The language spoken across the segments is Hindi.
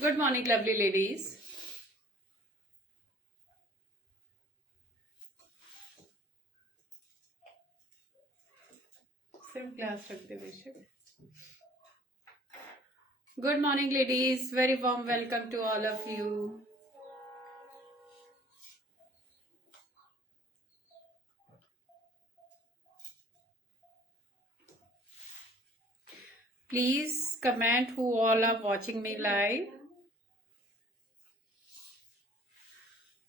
Good morning, lovely ladies. सिर्फ ग्लास रख दे बेशक. Good morning, ladies. Very warm welcome to all of you. Please comment who all are watching me live.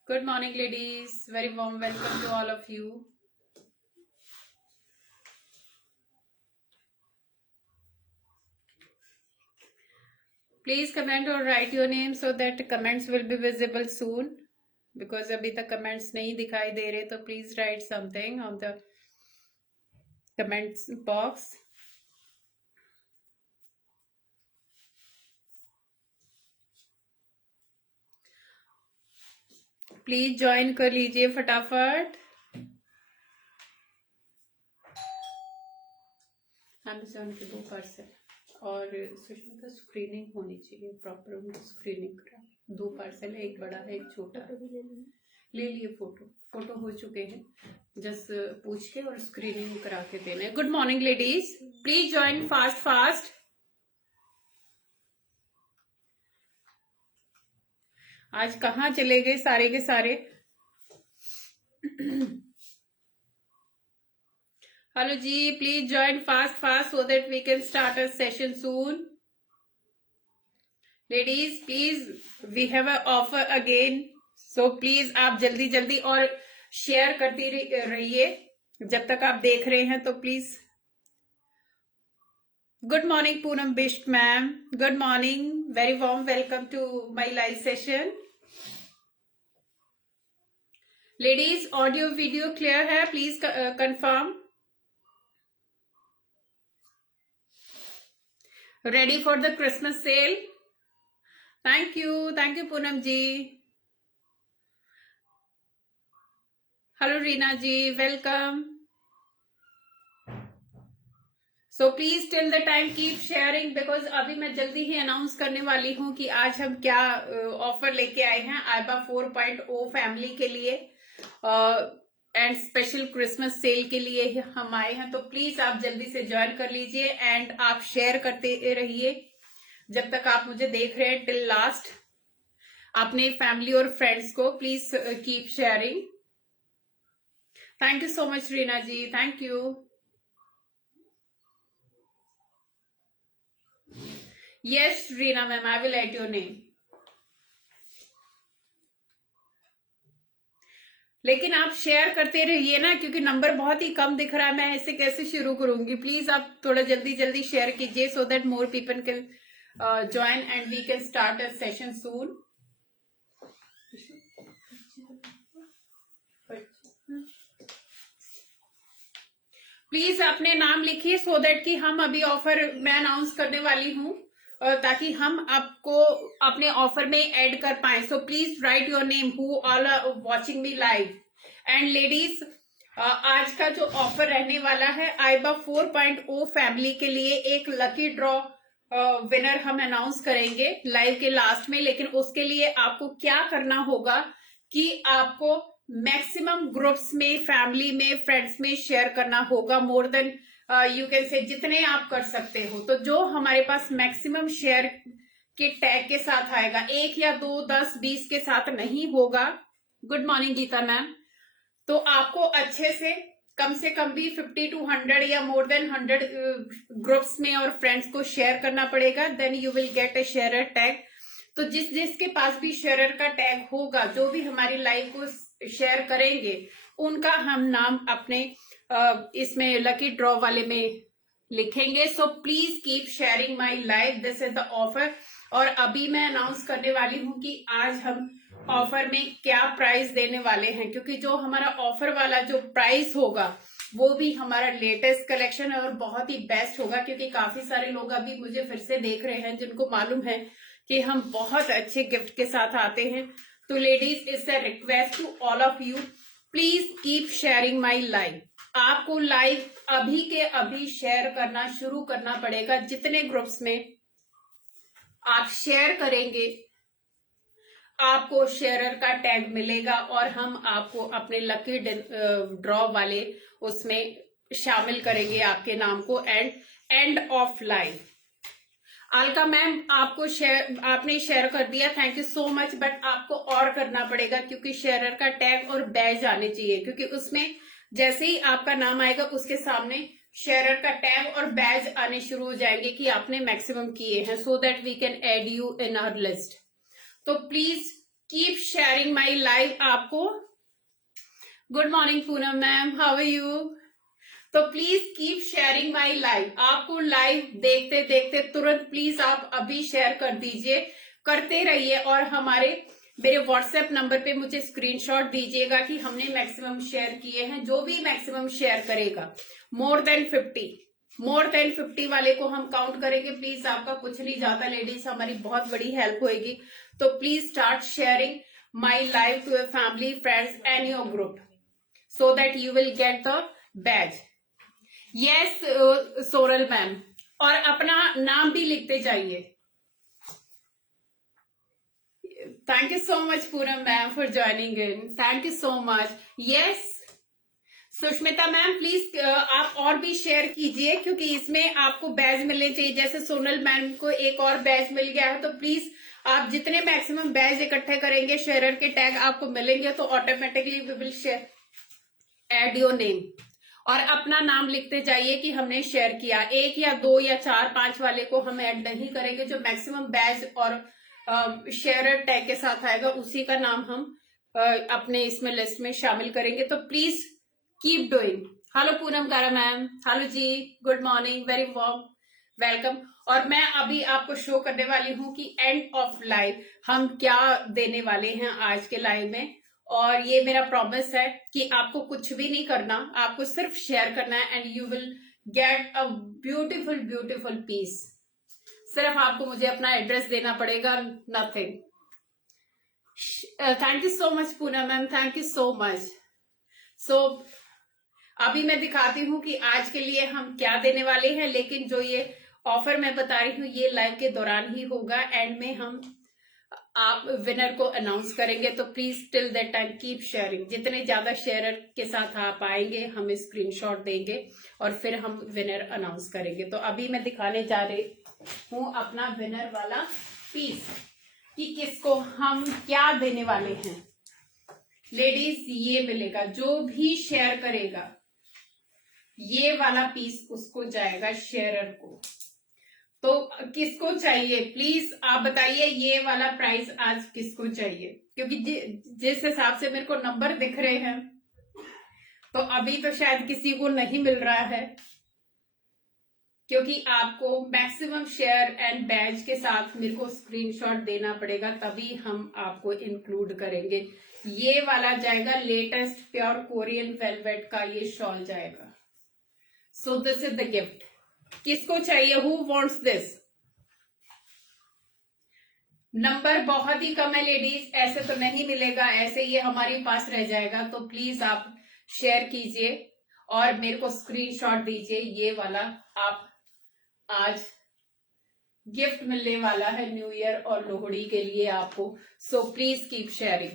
Good morning, ladies. Very warm welcome to all of you. Please comment or write your name so that comments will be visible soon. Because अभी तक comments नहीं दिखाई दे रहे, तो please write something on the comments box. Please join कर लीजिए फटाफट. अमेज़न के 2 पार्सल और सुष्मिता स्क्रीनिंग होनी चाहिए प्रॉपर. उनकी स्क्रीनिंग करा. 2 पार्सल है, एक बड़ा है एक छोटा. ले लिए फोटो हो चुके हैं. जस्ट पूछ के और स्क्रीनिंग करा के देना है. Good morning ladies, please join fast. आज कहाँ चले गए सारे के सारे. Hello ji, please join fast so that we can start a session soon. Ladies please, we have a offer again, so please आप जल्दी और शेयर करती रहिए जब तक आप देख रहे हैं. तो please. Good morning Poonam Bisht ma'am. Good morning. Very warm welcome to my live session. Ladies, audio video clear है? Please confirm. Ready for the Christmas sale. Thank you Poonam ji. Hello Reena ji, welcome. So please till the time keep sharing, because अभी मैं जल्दी ही अनाउंस करने वाली हूं कि आज हम क्या ऑफर लेके आए हैं आइबा 4.0 फैमिली के लिए एंड स्पेशल क्रिसमस सेल के लिए हम आए हैं. तो प्लीज आप जल्दी से ज्वाइन कर लीजिए एंड आप शेयर करते रहिए जब तक आप मुझे देख रहे हैं टिल लास्ट. अपने फैमिली और फ्रेंड्स को please keep sharing. Thank you so much Reena ji, thank you. Yes Reena ma'am, I will write your name. लेकिन आप शेयर करते रहिए ना, क्योंकि नंबर बहुत ही कम दिख रहा है. मैं ऐसे कैसे शुरू करूंगी. प्लीज आप थोड़ा जल्दी शेयर कीजिए so that more people can join and we can start a session soon. Please अपने नाम लिखिए सो दैट कि हम अभी ऑफर मैं अनाउंस करने वाली हूं ताकि हम आपको अपने ऑफर में ऐड कर पाए. So please write your name who all are watching me live. And ladies, आज का जो ऑफर रहने वाला है आइबा 4.0 फैमिली के लिए, एक लकी ड्रॉ विनर हम अनाउंस करेंगे लाइव के लास्ट में. लेकिन उसके लिए आपको क्या करना होगा कि आपको मैक्सिमम ग्रुप्स में, फैमिली में, फ्रेंड्स में शेयर करना होगा. More than you can say जितने आप कर सकते हो. तो जो हमारे पास मैक्सिमम शेयर के टैग के साथ आएगा, 1 या 2, 10, 20 के साथ नहीं होगा. Good morning Geeta ma'am. तो आपको अच्छे से कम भी 50 to 100 या मोर देन 100 ग्रुप्स में और फ्रेंड्स को शेयर करना पड़ेगा. Then you will get a sharer tag. तो जिसके पास भी शेयरर का टैग होगा, जो भी हमारी लाइव को शेयर करेंगे, उनका हम नाम अपने इसमें लकी ड्रॉ वाले में लिखेंगे. सो please keep sharing my live. This is the offer. और अभी मैं अनाउंस करने वाली हूं कि आज हम ऑफर में क्या प्राइस देने वाले हैं, क्योंकि जो हमारा ऑफर वाला जो प्राइस होगा वो भी हमारा लेटेस्ट कलेक्शन है और बहुत ही बेस्ट होगा. क्योंकि काफी सारे लोग अभी मुझे फिर से देख रहे हैं जिनको मालूम है कि हम बहुत अच्छे गिफ्ट के साथ आते हैं. तो ladies, it's a request to all of you, please keep sharing my live. आपको लाइव अभी के अभी शेयर करना शुरू करना पड़ेगा. जितने ग्रुप्स में आप शेयर करेंगे, आपको शेयरर का टैग मिलेगा और हम आपको अपने लकी ड्रॉ वाले उसमें शामिल करेंगे आपके नाम को end of live. Alka ma'am आपको आपने शेयर कर दिया, thank you so much, but आपको और करना पड़ेगा क्योंकि शेयरर का टैग और बैज आने चाहिए, क्योंकि उसमें जैसे ही आपका नाम आएगा उसके सामने शेयरर का टैग और बैज आने शुरू हो जाएंगे कि आपने मैक्सिमम किए हैं, so that we can add you in our list. तो please keep sharing my live. आपको good morning Poonam ma'am, how are you? तो please keep sharing my live. आपको लाइव देखते देखते तुरंत प्लीज आप अभी शेयर कर दीजिए, करते रहिए और मेरे व्हाट्सएप नंबर पे मुझे स्क्रीनशॉट दीजिएगा कि हमने मैक्सिमम शेयर किए हैं। जो भी मैक्सिमम शेयर करेगा मोर देन 50 वाले को हम काउंट करेंगे। प्लीज आपका कुछ नहीं जाता लेडीज, हमारी बहुत बड़ी हेल्प होगी। तो please start sharing my live to your family, friends and your group so that you will get the badge. Yes सोरल मैम, और अपना नाम भी लिखते जाइए। Thank you so much Poonam ma'am for joining in, thank you so much. Yes Sushmita ma'am, please आप और भी शेयर कीजिए क्योंकि इसमें आपको बैज मिलने चाहिए। जैसे सोनल मैम को एक और बैज मिल गया है, तो प्लीज आप जितने मैक्सिमम बैज इकट्ठे करेंगे शेयरर के टैग आपको मिलेंगे, तो automatically we will share add your name और अपना नाम लिखते जाइए कि हमने शेयर किया। 1 या 2 या 4 5 वाले को हम ऐड नहीं करेंगे, जो मैक्सिमम बैज और शेयरर टैग के साथ आएगा उसी का नाम हम अपने इसमें लिस्ट में शामिल करेंगे। तो please keep doing. Hello Poonam Gara ma'am, hello ji, good morning, very warm welcome. और मैं अभी आपको शो करने वाली हूँ कि एंड ऑफ लाइव हम क्या देने वाले हैं आज के लाइव में। और ये मेरा प्रॉमिस है कि आपको कुछ भी नहीं करना, आपको सिर्फ शेयर करना है and you will get a beautiful beautiful piece. सिर्फ आपको मुझे अपना एड्रेस देना पड़ेगा, nothing. Thank you so much Poonam ma'am, thank you so much. So अभी मैं दिखाती हूँ कि आज के लिए हम क्या देने वाले हैं, लेकिन जो ये ऑफर मैं बता रही हूँ ये लाइव के दौरान ही होगा। एंड में हम आप विनर को अनाउंस करेंगे, तो please till that time keep sharing. जितने ज्यादा शेयरर के साथ आप आएंगे हमें स्क्रीनशॉट देंगे और फिर हम विनर अनाउंस करेंगे। तो अभी मैं दिखाने जा रही हूँ अपना विनर वाला पीस कि किसको हम क्या देने वाले हैं। लेडीज ये मिलेगा, जो भी शेयर करेगा ये वाला पीस उसको जाएगा शेयरर को। तो किसको चाहिए प्लीज आप बताइए, ये वाला प्राइस आज किसको चाहिए? क्योंकि जिस हिसाब से मेरे को नंबर दिख रहे हैं तो अभी तो शायद किसी को नहीं मिल रहा है, क्योंकि आपको मैक्सिमम शेयर एंड बैज के साथ मेरे को स्क्रीनशॉट देना पड़ेगा, तभी हम आपको इंक्लूड करेंगे। ये वाला जाएगा लेटेस्ट प्योर कोरियन वेलवेट का ये शॉल जाएगा। So this is the gift. किसको चाहिए? Who wants this? नंबर बहुत ही कम है लेडीज, ऐसे तो नहीं मिलेगा, ऐसे ये हमारे पास रह जाएगा। तो प्लीज आप शेयर कीजिए और मेरे को स्क्रीनशॉट दीजिए। ये वाला आप आज गिफ्ट मिलने वाला है न्यू ईयर और लोहड़ी के लिए आपको। So please keep sharing.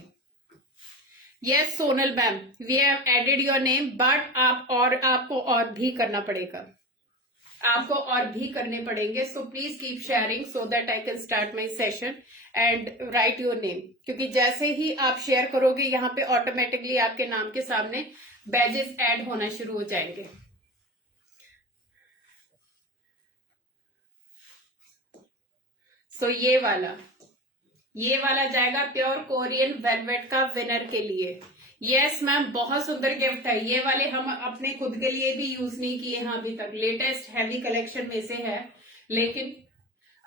Yes Sonal ma'am, we have added your name, but आपको और भी करना पड़ेगा, आपको और भी करने पड़ेंगे। सो please keep sharing so that I can start my session and right your name. क्योंकि जैसे ही आप शेयर करोगे यहाँ पे ऑटोमेटिकली आपके नाम के सामने बैजेस ऐड होना शुरू हो जाएंगे। सो ये वाला जाएगा प्योर कोरियन वेलवेट का विनर के लिए। यस मैम, बहुत सुंदर गिफ्ट है। ये वाले हम अपने खुद के लिए भी यूज नहीं किए हैं अभी तक, लेटेस्ट हैवी कलेक्शन में से है, लेकिन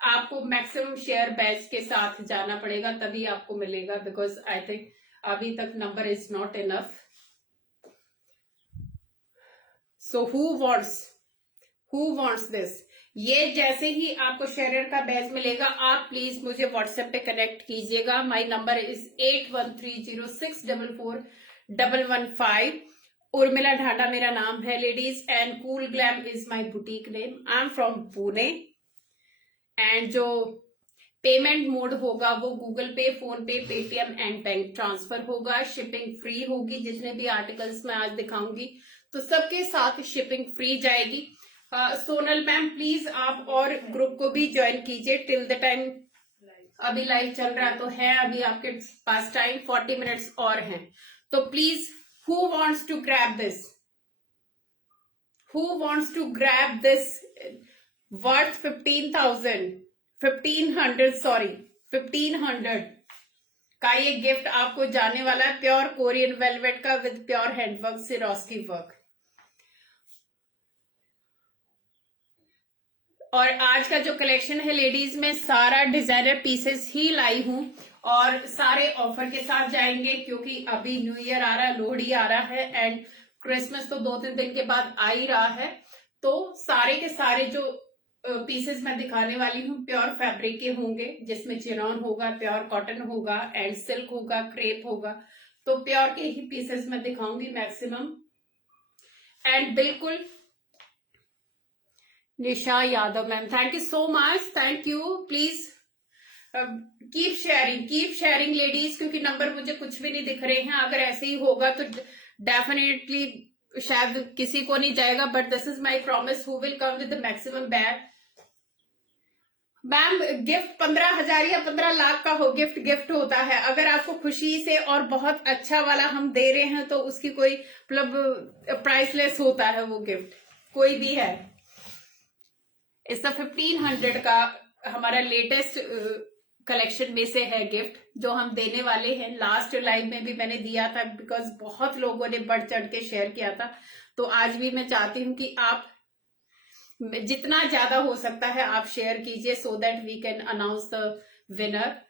आपको मैक्सिमम शेयर बैच के साथ जाना पड़ेगा तभी आपको मिलेगा, बिकॉज आई थिंक अभी तक number is not enough. So who wants this? ये जैसे ही आपको शेयर का बैच मिलेगा आप प्लीज मुझे व्हाट्सएप पे कनेक्ट कीजिएगा। My number is 8130611115। Urmila Dhanda मेरा नाम है ladies, and cool glam is my boutique name. I am from Pune, and जो पेमेंट मोड होगा वो गूगल पे, फोन पे, पेटीएम एंड बैंक ट्रांसफर होगा। शिपिंग फ्री होगी, जितने भी आर्टिकल्स मैं आज दिखाऊंगी तो सबके साथ शिपिंग फ्री जाएगी। सोनल मैम प्लीज आप और ग्रुप को भी ज्वाइन कीजिए टिल द टाइम अभी लाइव चल रहा तो है, अभी आपके पास टाइम 40 मिनट्स और हैं, तो please who wants to grab this, who wants to grab this worth 1500 का ये गिफ्ट आपको जाने वाला है, प्योर कोरियन वेलवेट का with pure handwork Swarovski work. और आज का जो कलेक्शन है लेडीज में सारा डिजाइनर पीसेस ही लाई हूं और सारे ऑफर के साथ जाएंगे, क्योंकि अभी न्यू ईयर आ रहा है, लोहड़ी आ रहा है एंड क्रिसमस तो 2-3 दिन के बाद आ ही रहा है। तो सारे के सारे जो पीसेस मैं दिखाने वाली हूँ प्योर फैब्रिक के होंगे, जिसमें चिनॉन होगा, प्योर कॉटन होगा एंड सिल्क होगा, क्रेप होगा, तो प्योर के ही पीसेस मैं दिखाऊंगी मैक्सिमम। एंड बिल्कुल Nisha Yadav ma'am, thank you so much, thank you. Please keep sharing ladies, क्योंकि नंबर मुझे कुछ भी नहीं दिख रहे हैं। अगर ऐसे ही होगा तो डेफिनेटली शायद किसी को नहीं जाएगा, but this is my promise, who will come with the maximum bag. Ma'am gift 15,000 या 15 लाख का हो गिफ्ट होता है। अगर आपको खुशी से और बहुत अच्छा वाला हम दे रहे हैं तो उसकी कोई मतलब प्राइसलेस होता है वो गिफ्ट, कोई भी है। इसका 1500 का हमारा लेटेस्ट कलेक्शन में से है गिफ्ट जो हम देने वाले हैं। लास्ट लाइव में भी मैंने दिया था बिकॉज बहुत लोगों ने बढ़ चढ़ के शेयर किया था, तो आज भी मैं चाहती हूं कि आप जितना ज्यादा हो सकता है आप शेयर कीजिए so that we can announce the winner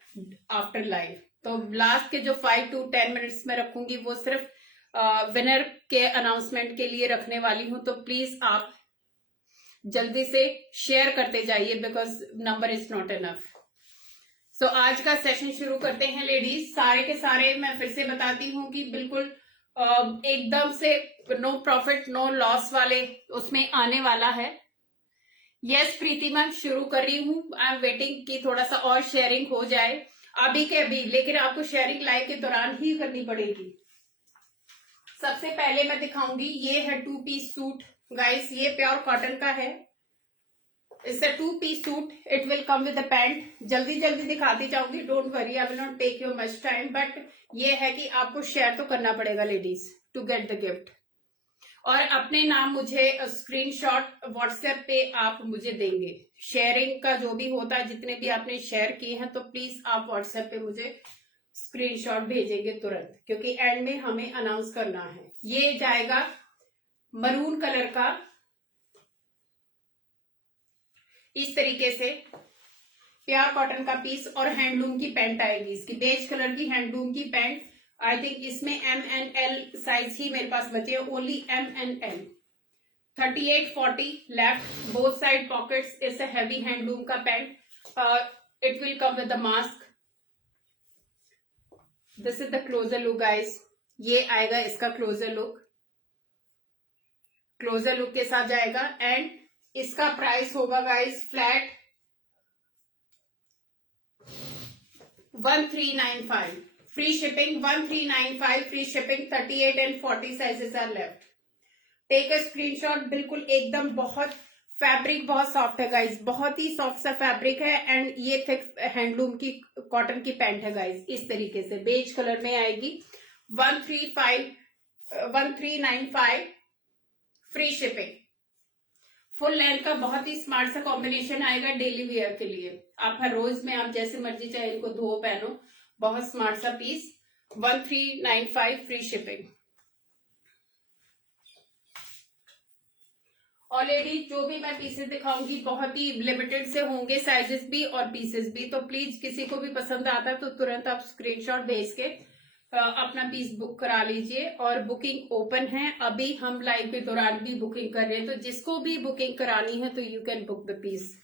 after live. तो लास्ट के जो 5 to 10 मिनट्स में रखूंगी वो सिर्फ विनर के अनाउंसमेंट के लिए रखने वाली हूं, तो प्लीज आप जल्दी से शेयर करते जाइए because number is not enough. So आज का सेशन शुरू करते हैं लेडीज। सारे के सारे मैं फिर से बताती हूँ कि बिल्कुल एकदम से नो प्रॉफिट नो लॉस वाले उसमें आने वाला है। यस प्रीति मैम शुरू कर रही हूँ, आई एम वेटिंग कि थोड़ा सा और शेयरिंग हो जाए अभी के अभी, लेकिन आपको शेयरिंग लाइव के दौरान ही करनी पड़ेगी। सबसे पहले मैं दिखाऊंगी ये है 2 पीस सूट गाइस, ये प्योर कॉटन का है। It's a 2 piece suit, it will come with the pant. जल्दी जल्दी दिखाती जाऊंगी, don't worry, I will not take your much time, but ये है कि आपको शेयर तो करना पड़ेगा ladies to get the gift. और अपने नाम मुझे स्क्रीनशॉट व्हाट्सएप पे आप मुझे देंगे। शेयरिंग का जो भी होता है, जितने भी आपने शेयर किए हैं, तो प्लीज आप व्हाट्सएप पे मुझे स्क्रीनशॉट भेजेंगे तुरंत, क्योंकि एंड में हमें अनाउंस करना है। ये जाएगा मरून कलर का, इस तरीके से प्योर कॉटन का पीस, और हैंडलूम की पैंट आएगी इसकी, बेज कलर की हैंडलूम की पैंट। आई थिंक इसमें M and L साइज ही मेरे पास बचे, only M and L। 38-40 left, both side pockets. It's a heavy handloom का pant, it will come with the mask. This is the closer look guys, ये आएगा इसका क्लोजर लुक के साथ जाएगा। एंड इसका प्राइस होगा guys flat 1395, free shipping 1395, free shipping. 38 and 40 sizes are left. Take a screenshot. बिल्कुल एकदम बहुत फैब्रिक बहुत सॉफ्ट है गाइस, बहुत ही सॉफ्ट सा फैब्रिक है। एंड ये थिक हैंडलूम की कॉटन की पैंट है गाइस, इस तरीके से बेज कलर में आएगी। 1395 फ्री शिपिंग। फुल लेंथ का बहुत ही स्मार्ट सा कॉम्बिनेशन आएगा डेली वेयर के लिए। आप हर रोज में आप जैसे मर्जी चाहे इनको धो पहनो, बहुत स्मार्ट सा पीस। 1395 free shipping. ऑलरेडी जो भी मैं पीसेस दिखाऊंगी बहुत ही लिमिटेड से होंगे, साइजेस भी और पीसेस भी, तो प्लीज किसी को भी पसंद आता है तो तुरंत आप स्क्रीनशॉट भेज के अपना पीस बुक करा लीजिए। और बुकिंग ओपन है, अभी हम लाइव के दौरान भी बुकिंग कर रहे हैं, तो जिसको भी बुकिंग करानी है तो you can book the piece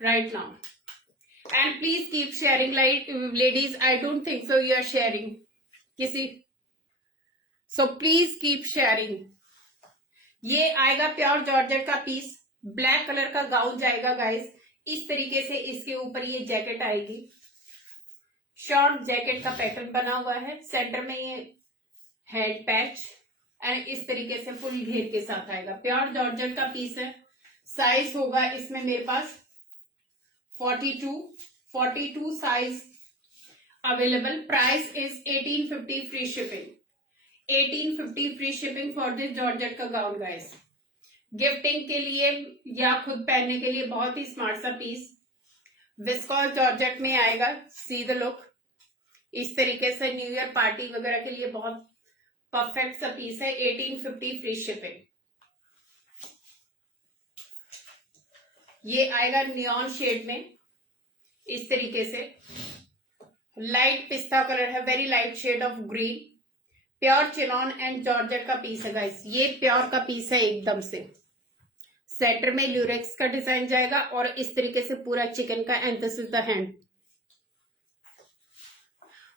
right now. And please keep sharing ladies, I don't think so you are sharing किसी, सो प्लीज कीप शेयरिंग। ये आएगा प्योर जॉर्जेट का पीस, ब्लैक कलर का गाउन जाएगा गाइस, इस तरीके से इसके ऊपर ये जैकेट आएगी, शॉर्ट जैकेट का पैटर्न बना हुआ है, सेंटर में ये हेड पैच एंड इस तरीके से फुल घेर के साथ आएगा। प्योर जॉर्जेट का पीस है। साइज होगा इसमें मेरे पास 42 size available. Price is 1850 free shipping. 1850 free shipping for this georgette का गाउन गाइस। गिफ्टिंग के लिए या खुद पहनने के लिए बहुत ही स्मार्ट सा पीस। विस्कॉस जॉर्जेट में आएगा। See the look. इस तरीके से न्यू ईयर पार्टी वगैरह के लिए बहुत परफेक्ट सा पीस है। 1850 फ्री शिपिंग। ये आएगा नियॉन शेड में इस तरीके से। लाइट पिस्ता कलर है, very light shade of green. Pure chiffon and georgette का पीस है गाइस। ये प्योर का पीस है एकदम से। सेंटर में ल्यूरेक्स का डिजाइन जाएगा और इस तरीके से पूरा चिकन का, and this is the hand.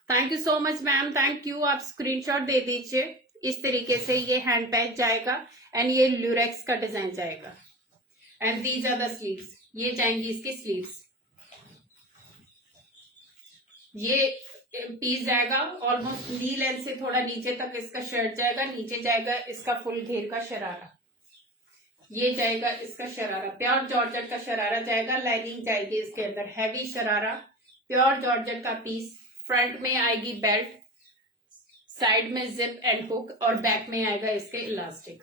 Thank you so much ma'am, thank you. आप स्क्रीनशॉट दे दीजिए। इस तरीके से ये हैंड पैच जाएगा एंड ये ल्यूरेक्स का डिजाइन जाएगा and these are the sleeves. ये जाएंगी इसकी स्लीव्स। ये पीस जाएगा ऑलमोस्ट नी लेंथ से थोड़ा नीचे तक इसका शर्ट जाएगा। नीचे जाएगा इसका फुल घेर का शरारा। ये जाएगा इसका शरारा, प्योर जॉर्जेट का शरारा जाएगा। लाइनिंग जाएगी इसके अंदर, हैवी शरारा, प्योर जॉर्जेट का पीस। फ्रंट में आएगी बेल्ट, साइड में जिप एंड हुक और बैक में आएगा इसके इलास्टिक।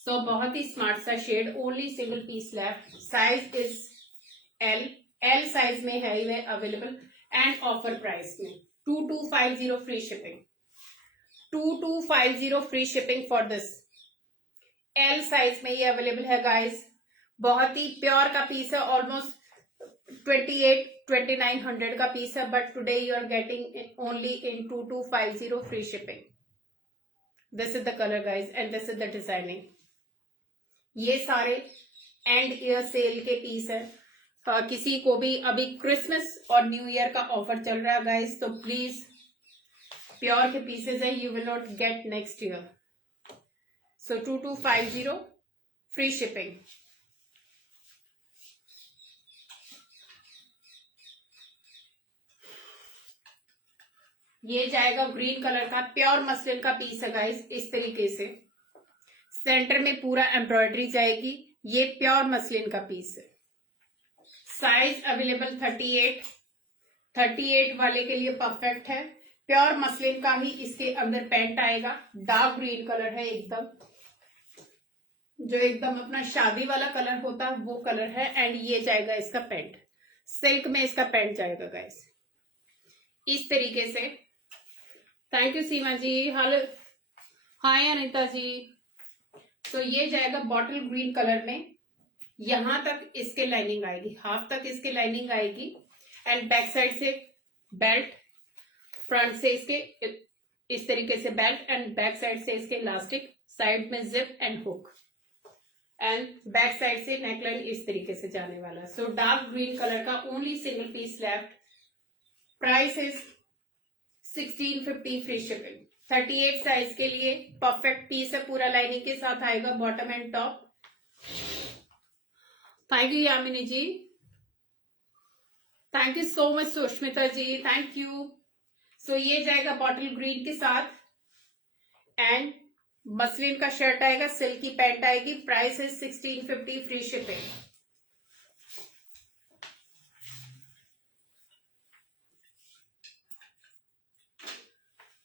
सो बहुत ही स्मार्ट सा shade. Only single piece left. Size is L size में है ये अवेलेबल एंड ऑफर प्राइस में 2250 free shipping. 2250 free shipping for this. L size में ये अवेलेबल है गाइस। बहुत ही प्योर का पीस है। ऑलमोस्ट 2900 का पीस है, but today you are getting only in 2250 free shipping. This is the colour guys and this is the designing. ये सारे एंड ईयर सेल के पीस है। किसी को भी अभी क्रिसमस और न्यू ईयर का ऑफर चल रहा है गाइस, तो प्लीज प्योर के पीसेज है, you will not gate next year. So 2250 free shipping. ये जाएगा ग्रीन कलर का, प्योर मसलिन का पीस है गाइस। इस तरीके से सेंटर में पूरा एम्ब्रॉयडरी जाएगी। ये प्योर मसलिन का पीस है। साइज अवेलेबल 38 वाले के लिए परफेक्ट है। प्योर मसलिन का ही इसके अंदर पैंट आएगा। डार्क ग्रीन कलर है एकदम, जो एकदम अपना शादी वाला कलर होता है वो कलर है। एंड ये जाएगा इसका पैंट, सिल्क में इसका पैंट जाएगा गाइस इस तरीके से। Thank you Seema ji. Hello, hi Anita ji. तो ये जाएगा बॉटल ग्रीन कलर में। यहां तक इसके लाइनिंग आएगी, हाफ तक इसके लाइनिंग आएगी एंड बैक साइड से बेल्ट, फ्रंट से इसके इस तरीके से बेल्ट एंड बैक साइड से इसके इलास्टिक, साइड में zip and hook and back side से नेकलाइन इस तरीके से जाने वाला। सो डार्क ग्रीन कलर का only single piece left. Price is 1650 free shipping. 38 size के लिए परफेक्ट पीस है। पूरा लाइनिंग के साथ आएगा bottom and top. Thank you Yamini ji. Thank you so much Sushmita ji, thank you. So ये जाएगा बॉटल ग्रीन के साथ एंड मसलिन का शर्ट आएगा, सिल्की पैंट आएगी। प्राइस है 1650 फ्री शिपिंग।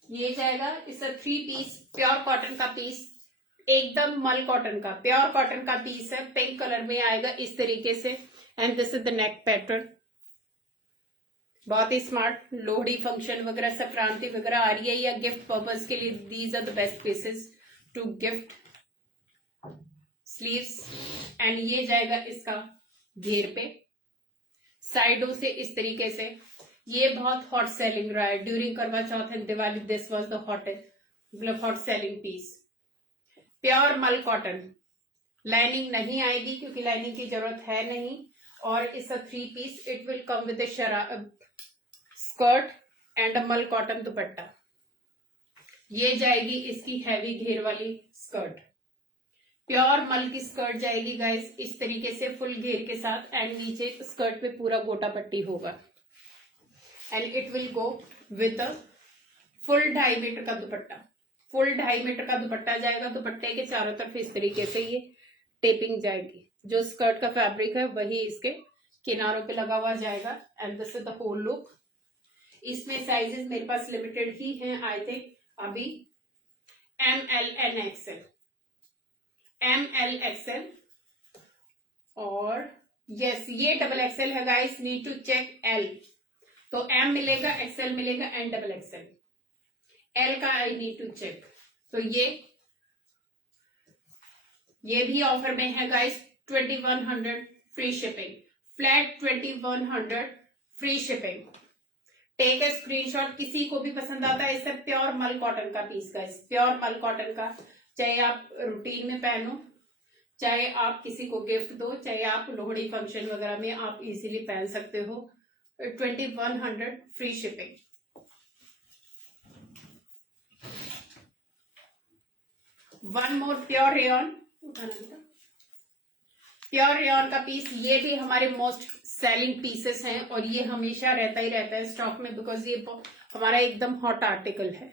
ये जाएगा इस 3 पीस प्योर कॉटन का पीस, एकदम मल कॉटन का प्योर कॉटन का पीस है। पिंक कलर में आएगा इस तरीके से and this is the neck pattern. बहुत ही स्मार्ट। लोहड़ी फंक्शन वगैरह, संक्रांति वगैरह आ रही है या गिफ्ट पर्पस के लिए these are the best pieces to gift. Sleeves and ये जाएगा इसका घेर पे, साइडों से इस तरीके से। ये बहुत हॉट सेलिंग रहा है during Karwa Chauth and Diwali. This was the hot selling piece. Pure मल कॉटन। लाइनिंग नहीं आएगी क्योंकि लाइनिंग की जरूरत है नहीं। और इस 3 piece it will come with skirt and a mul cotton दुपट्टा। ये जाएगी इसकी हैवी घेर वाली स्कर्ट। प्योर मल की स्कर्ट जाएगी गाइस इस तरीके से फुल घेर के साथ, एंड नीचे स्कर्ट पे पूरा गोटा पट्टी होगा, and it will go with full 2.5 metre का दुपट्टा। फुल 2.5 मीटर का दुपट्टा जाएगा। दुपट्टे के चारों तरफ इस तरीके से ये टेपिंग जाएगी। जो स्कर्ट का फैब्रिक है वही इसके किनारों पे लगा हुआ जाएगा, and this is the whole look. इसमें साइजेस मेरे पास लिमिटेड ही हैं, आई थिंक अभी ML and XL, ML XL और यस ये XXL है guys, need to check L। तो M मिलेगा, XL मिलेगा एंड XXL। L का आई नीड टू चेक। तो ये भी ऑफर में है guys, 2100 free shipping, flat 2100 free shipping. Take a screenshot. किसी को भी पसंद आता है, इससे प्योर मल कॉटन का पीस गाइस, प्योर मल कॉटन का, चाहे आप रूटीन में पहनो, चाहे आप किसी को गिफ्ट दो, चाहे आप लोहड़ी फंक्शन वगैरह में आप इजीली पहन सकते हो। 2100 free shipping. One more pure rayon, pure rayon का पीस। ये भी हमारे मोस्ट सेलिंग पीसेस हैं और ये हमेशा रहता ही रहता है स्टॉक में, बिकॉज ये हमारा एकदम हॉट आर्टिकल है।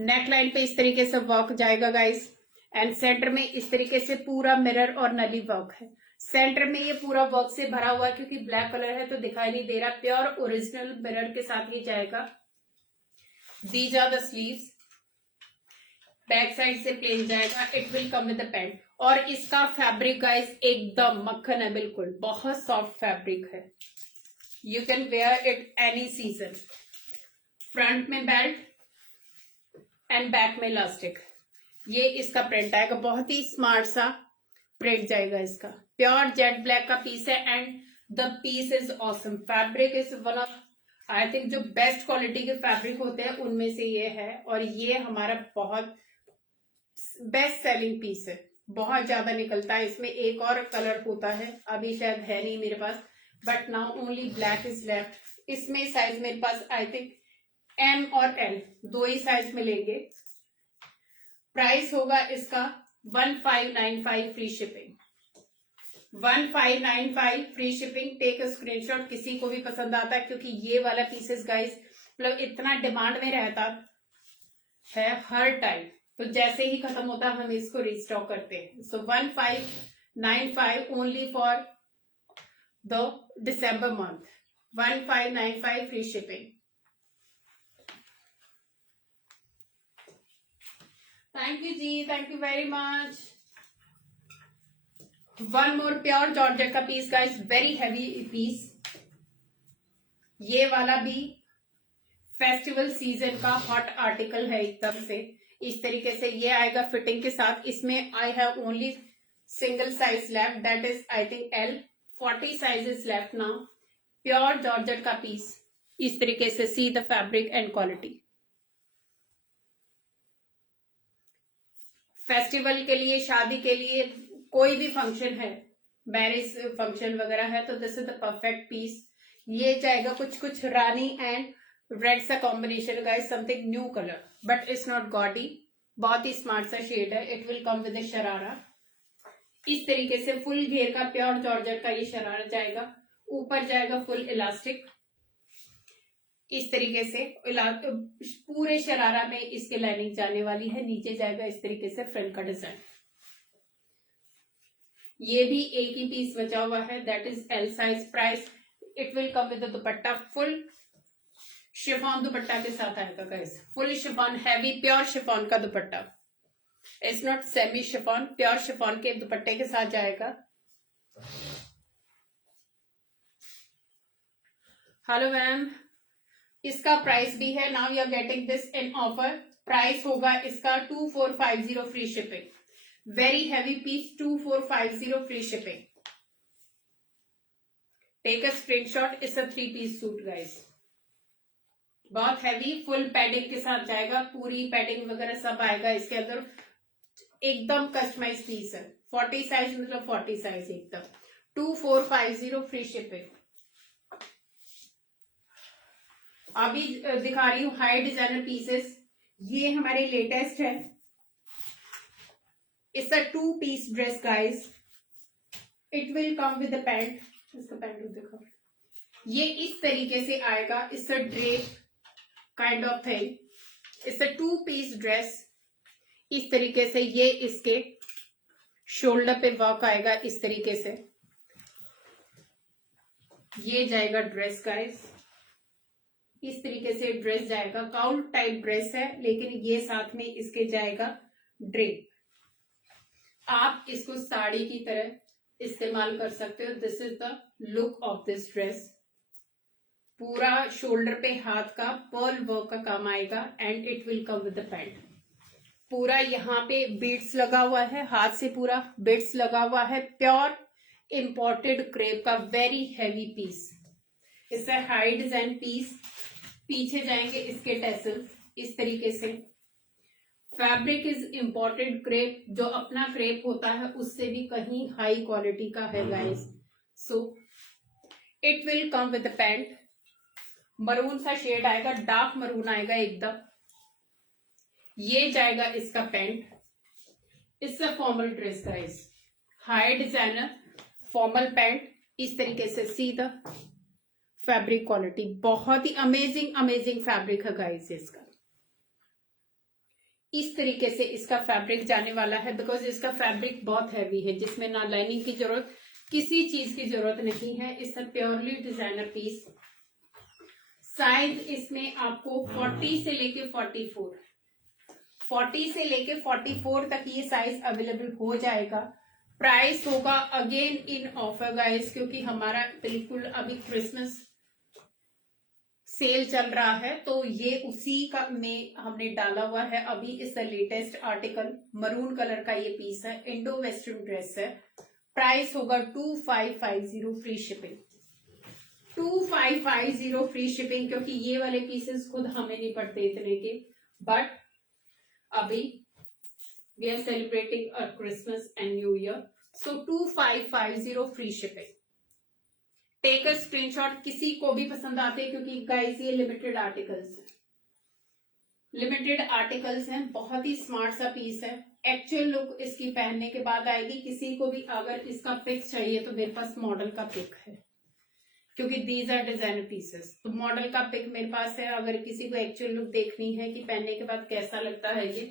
नेक लाइन पे इस तरीके से वर्क जाएगा गाइस, एंड सेंटर में इस तरीके से पूरा मिरर और नली वर्क है। सेंटर में ये पूरा वर्क से भरा हुआ है, क्योंकि ब्लैक कलर है तो दिखाई नहीं दे रहा। प्योर ओरिजिनल मिरर के साथ ही जाएगा। These are the sleeves. Back side से प्लेन जाएगा। It will come with the pant. और इसका फैब्रिक गाइस एकदम मक्खन है, बिल्कुल बहुत सॉफ्ट फैब्रिक है। You can wear it any season. Front में बेल्ट एंड बैक में इलास्टिक। ये इसका प्रिंट आएगा, बहुत ही स्मार्ट सा प्रिंट जाएगा इसका। प्योर जेट ब्लैक का पीस है and the piece is awesome. Fabric is one of I think जो बेस्ट क्वालिटी के फैब्रिक होते हैं उनमें से ये है, और ये हमारा बहुत बेस्ट सेलिंग पीस है। बहुत ज्यादा निकलता है। इसमें एक और कलर होता है, अभी शायद है नहीं मेरे पास, but now only black is left. इसमें साइज मेरे पास आई थिंक M और L दो ही साइज मिलेंगे। प्राइस होगा इसका 1595 free shipping. 1595 free shipping. Take a screenshot. किसी को भी पसंद आता है, क्योंकि ये वाला पीसेस गाइस मतलब इतना डिमांड में रहता है हर टाइम, तो जैसे ही खत्म होता है हम इसको रिस्टॉक करते हैं। So 1595 only for the December month. 1595 free shipping. Thank you ji, thank you very much. One more pure georgette का piece guys, very heavy piece. ये वाला भी फेस्टिवल सीजन का हॉट आर्टिकल है एकदम से। इस तरीके से ये आएगा फिटिंग के साथ। इसमें I have only single size left, that is I think L। 40 sizes left now. Pure georgette का पीस इस तरीके से। सी the fabric and quality. Festival के लिए, शादी के लिए, कोई भी फंक्शन है, मैरिज फंक्शन वगैरह है, तो this is the perfect piece. ये जाएगा कुछ रानी एंड रेड सा combination guys, something new colour, but it's not gaudy. बहुत ही स्मार्ट सा शेड है। It will come with a sharara. इस तरीके से फुल घेर का प्योर जॉर्जेट का ये शरारा जाएगा। ऊपर जाएगा फुल इलास्टिक इस तरीके से। पूरे शरारा में इसके लाइनिंग जाने वाली है। नीचे जाएगा इस तरीके से फ्रंट का डिजाइन। ये भी एक ही पीस बचा हुआ है, that is L size. Price it will come with dupatta. Full chiffon dupatta के साथ आएगा guys. Full chiffon, heavy pure chiffon का dupatta. It's not semi chiffon, pure chiffon के दुपट्टे के साथ जाएगा। हेलो मैम, इसका प्राइस भी है। Now you are getting this in offer. Price होगा इसका 2450 free shipping. Very heavy piece, 2450 free shipping. Take a screenshot. It's a 3 piece suit guys. बहुत हैवी, फुल पैडिंग के साथ जाएगा। पूरी पैडिंग वगैरह सब आएगा इसके अंदर। एकदम कस्टमाइज पीस है। 40 साइज मतलब 40 साइज एकदम। 2450 फ्री शिपिंग। अभी दिखा रही हूँ हाई डिजाइनर पीसेस। ये हमारे लेटेस्ट है। It's a 2 piece dress guys. It will come with the pant. इसका पैंट देखो, ये इस तरीके से आएगा. It's a drape kind of thing. It's a 2 piece dress. इस तरीके से ये इसके शोल्डर पे वर्क आएगा इस तरीके से. ये जाएगा ड्रेस गाइस. इस तरीके से ड्रेस जाएगा. काउल टाइप ड्रेस है, लेकिन ये साथ में इसके जाएगा ड्रेप. आप इसको साड़ी की तरह इस्तेमाल कर सकते हो. This is the look of this dress. पूरा शोल्डर पे हाथ का पर्ल वर्क का काम आएगा and it will come with the pant. पूरा यहाँ पे बीड्स लगा हुआ है, हाथ से पूरा बीड्स लगा हुआ है. प्योर इंपोर्टेड क्रेप का वेरी हैवी पीस. इससे हाई डिजाइन पीस. पीछे जाएंगे इसके टेसल इस तरीके से. Fabric is imported crepe. जो अपना क्रेप होता है उससे भी कहीं हाई क्वालिटी का है guys. So it will come with the pant. Maroon सा शेड आएगा, डार्क मरून आएगा एकदम. ये जाएगा इसका pant. It's a formal dress guys. High designer formal pant. इस तरीके से सीधा फैब्रिक क्वालिटी बहुत ही अमेजिंग अमेजिंग फैब्रिक है गाइस इसका. इस तरीके से इसका फैब्रिक जाने वाला है, बिकॉज इसका फैब्रिक बहुत हैवी है, जिसमें ना लाइनिंग की जरूरत, किसी चीज की जरूरत नहीं है. It's a purely designer piece. Size इसमें आपको 40 से लेके 44 तक ये साइज अवेलेबल हो जाएगा. प्राइस होगा अगेन इन ऑफर गाइस, क्योंकि हमारा बिल्कुल अभी क्रिसमस सेल चल रहा है, तो ये उसी का में हमने डाला हुआ है. अभी इस लेटेस्ट आर्टिकल मरून कलर का ये पीस है. इंडो वेस्टर्न ड्रेस है. प्राइस होगा 2550 फ्री शिपिंग. 2550 फ्री शिपिंग, क्योंकि ये वाले पीसेस खुद हमें नहीं पड़ते इतने के. बट अभी we are celebrating a Christmas and new year. So 2550 free shipping. Take a screenshot. किसी को भी पसंद आते हैं, क्योंकि गाइस ये लिमिटेड आर्टिकल्स हैं. बहुत ही स्मार्ट सा पीस है. एक्चुअल लुक इसकी पहनने के बाद आएगी. किसी को भी अगर इसका पिक चाहिए तो मेरे पास मॉडल का पिक है, क्योंकि दीज आर डिजाइनर पीसेस. तो मॉडल का पिक मेरे पास है. अगर किसी को एक्चुअल लुक देखनी है कि पहनने के बाद कैसा लगता है ये,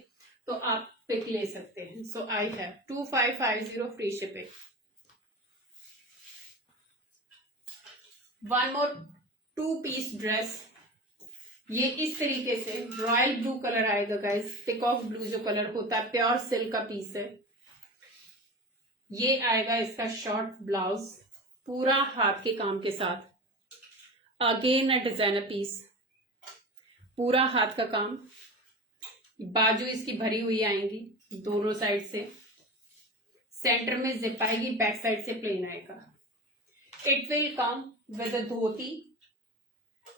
तो आप पिक ले सकते हैं. So I have 2550 free shipping. One more 2 piece dress. ये इस तरीके से रॉयल ब्लू कलर आएगा गाइस. पिकॉक ब्लू जो कलर होता है, प्योर सिल्क का पीस है. ये आएगा इसका शॉर्ट ब्लाउज, पूरा हाथ के काम के साथ. Again a designer piece. पूरा हाथ का काम. बाजू इसकी भरी हुई आएंगी दोनों साइड से. सेंटर में जिप आएगी, बैक साइड से प्लेन आएगा. It will come with a dhoti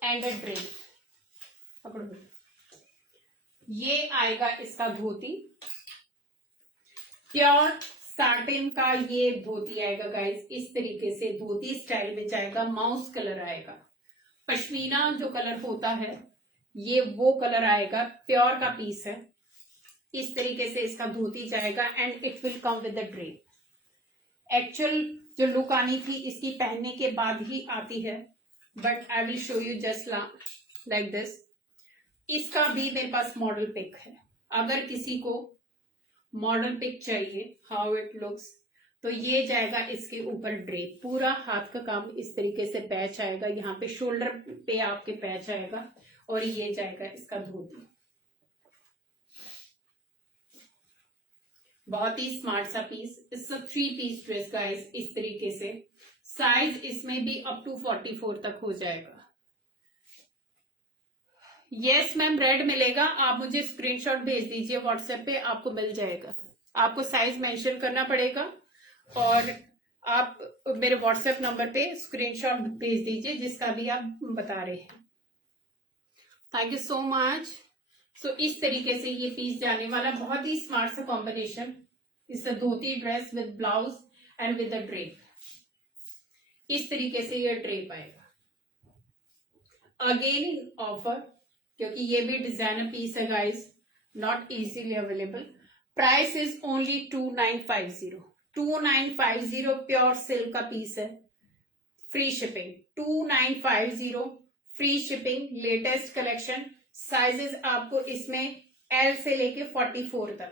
and a drape. ये आएगा इसका धोती. प्योर साटिन का ये धोती आएगा गाइस. इस तरीके से धोती स्टाइल में जाएगा. माउस कलर आएगा. पश्मीना जो कलर होता है ये वो कलर आएगा. प्योर का पीस है. इस तरीके से इसका धोती जाएगा and it will come with the drape. Actual जो लुक आनी थी इसकी पहनने के बाद ही आती है, but I will show you just like this. इसका भी मेरे पास मॉडल पिक है. अगर किसी को मॉडल पिक चाहिए हाउ इट लुक्स, तो ये जाएगा इसके ऊपर ड्रेप. पूरा हाथ का काम इस तरीके से पैच आएगा. यहाँ पे शोल्डर पे आपके पैच आएगा और ये जाएगा इसका धोती. बहुत ही स्मार्ट सा piece. It's a 3 piece dress guys. इस तरीके से साइज इसमें भी अप टू 44 तक हो जाएगा. यस मैम, रेड मिलेगा. आप मुझे स्क्रीनशॉट भेज दीजिए व्हाट्सएप पे, आपको मिल जाएगा. आपको साइज मेंशन करना पड़ेगा और आप मेरे व्हाट्सएप नंबर पे स्क्रीनशॉट भेज दीजिए जिसका भी आप बता रहे हैं. Thank you so much. So इस तरीके से ये पीस जाने वाला. बहुत ही स्मार्ट सा कॉम्बिनेशन. इस dhoti dress with blouse and with the drape. इस तरीके से ये ड्रेप आएगा. अगेन इन ऑफर, क्योंकि ये भी डिजाइनर पीस है guys, not easily available. Price is only 2950। 2950 pure silk का पीस है, free shipping. 2950 free shipping, latest collection. Sizes आपको इसमें एल से लेके 44 तक,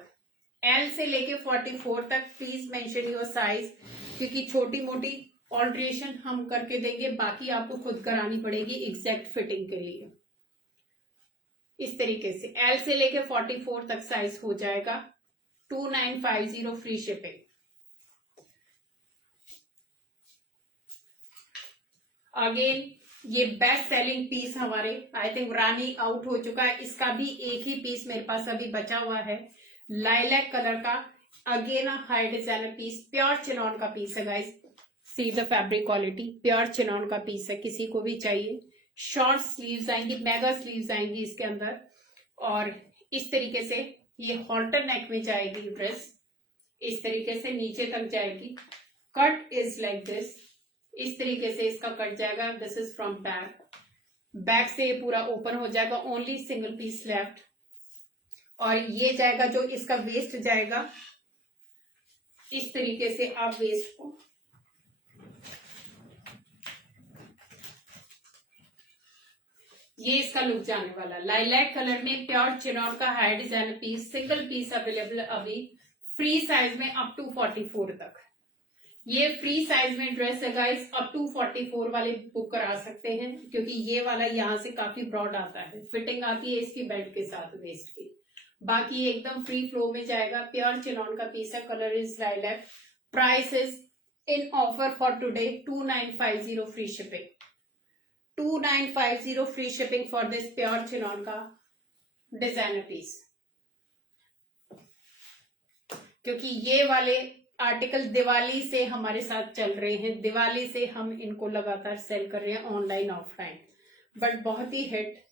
एल से लेके 44 तक। प्लीज मेंशन योर साइज, क्योंकि छोटी मोटी ऑल्ट्रेशन हम करके देंगे, बाकी आपको खुद करानी पड़ेगी एग्जैक्ट फिटिंग के लिए। इस तरीके से एल से लेके 44 तक साइज हो जाएगा। 2950 फ्री शिपिंग। अगेन ये बेस्ट सेलिंग पीस हमारे, आई थिंक रानी आउट हो चुका है, इसका भी एक ही पीस मेरे पास अभी बचा हुआ है, लाइलैक कलर का। Again high designer piece, pure chinon का पीस है guys. See the fabric quality, pure chinon का पीस है, किसी को भी चाहिए। शॉर्ट स्लीव्स आएंगी, मेगा स्लीव्स आएंगी इसके अंदर, और इस तरीके से ये हॉल्टर नेक में जाएगी ड्रेस, इस तरीके से नीचे तक जाएगी। कट इज लाइक दिस, इस तरीके से इसका कट जाएगा। This is from back, back से ये पूरा ओपन हो जाएगा। Only single piece left. और ये जाएगा जो इसका वेस्ट जाएगा, इस तरीके से आप वेस्ट को ये इसका लुक जाने वाला। लाइलैक कलर में प्योर चिनॉन का high designer piece, single piece available अभी, फ्री साइज में अप टू 44 तक। ये फ्री साइज में ड्रेस है गाइस, अप टू 44 वाले बुक करा सकते हैं, क्योंकि ये वाला यहाँ से काफी ब्रॉड आता है, फिटिंग आती है इसकी बेल्ट के साथ वेस्ट की। बाकी एकदम फ्री फ्लो में जाएगा। प्योर चिनॉन का पीस है, colour is lilac. Price is in offer for today 2950 free shipping. 2950 free shipping for this pure chinon का डिजाइनर पीस। क्योंकि ये वाले आर्टिकल दिवाली से हमारे साथ चल रहे हैं, दिवाली से हम इनको लगातार सेल कर रहे हैं ऑनलाइन ऑफलाइन, बट बहुत ही हिट,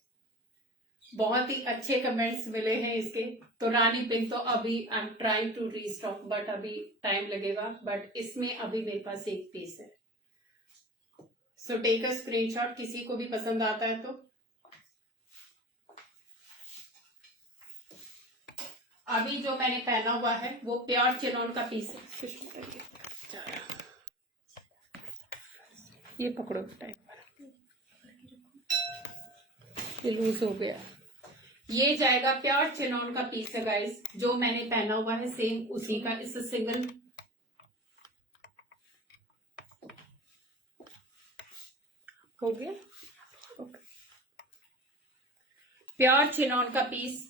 बहुत ही अच्छे कमेंट्स मिले हैं इसके। तो रानी पिंक तो अभी I am trying to restock, but अभी टाइम लगेगा, बट इसमें अभी मेरे पास एक पीस है। सो टेक अ स्क्रीनशॉट, किसी को भी पसंद आता है तो। अभी जो मैंने पहना हुआ है वो प्योर चिनॉन का पीस है। ये पकड़ो टाइप, ये लूज हो गया। ये जाएगा प्योर चिनॉन का पीस है गाइस, जो मैंने पहना हुआ है सेम उसी का। इस सिंगल हो गया, ओके। प्योर चिनॉन का पीस,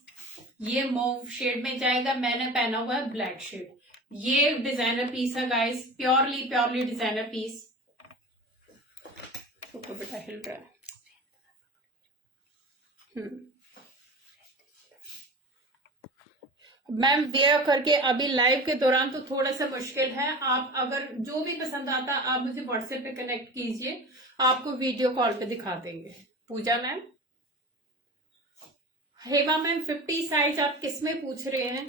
ये मोव शेड में जाएगा, मैंने पहना हुआ है ब्लैक शेड। ये डिजाइनर पीस है guys, purely purely designer piece. तो बेटा हिल रहा है। मैम वेयर करके अभी लाइव के दौरान तो थोड़ा सा मुश्किल है। आप अगर जो भी पसंद आता आप मुझे व्हाट्सएप पे कनेक्ट कीजिए, आपको वीडियो कॉल पे दिखा देंगे। पूजा मैम, हेमा मैम, 50 साइज आप किस में पूछ रहे हैं?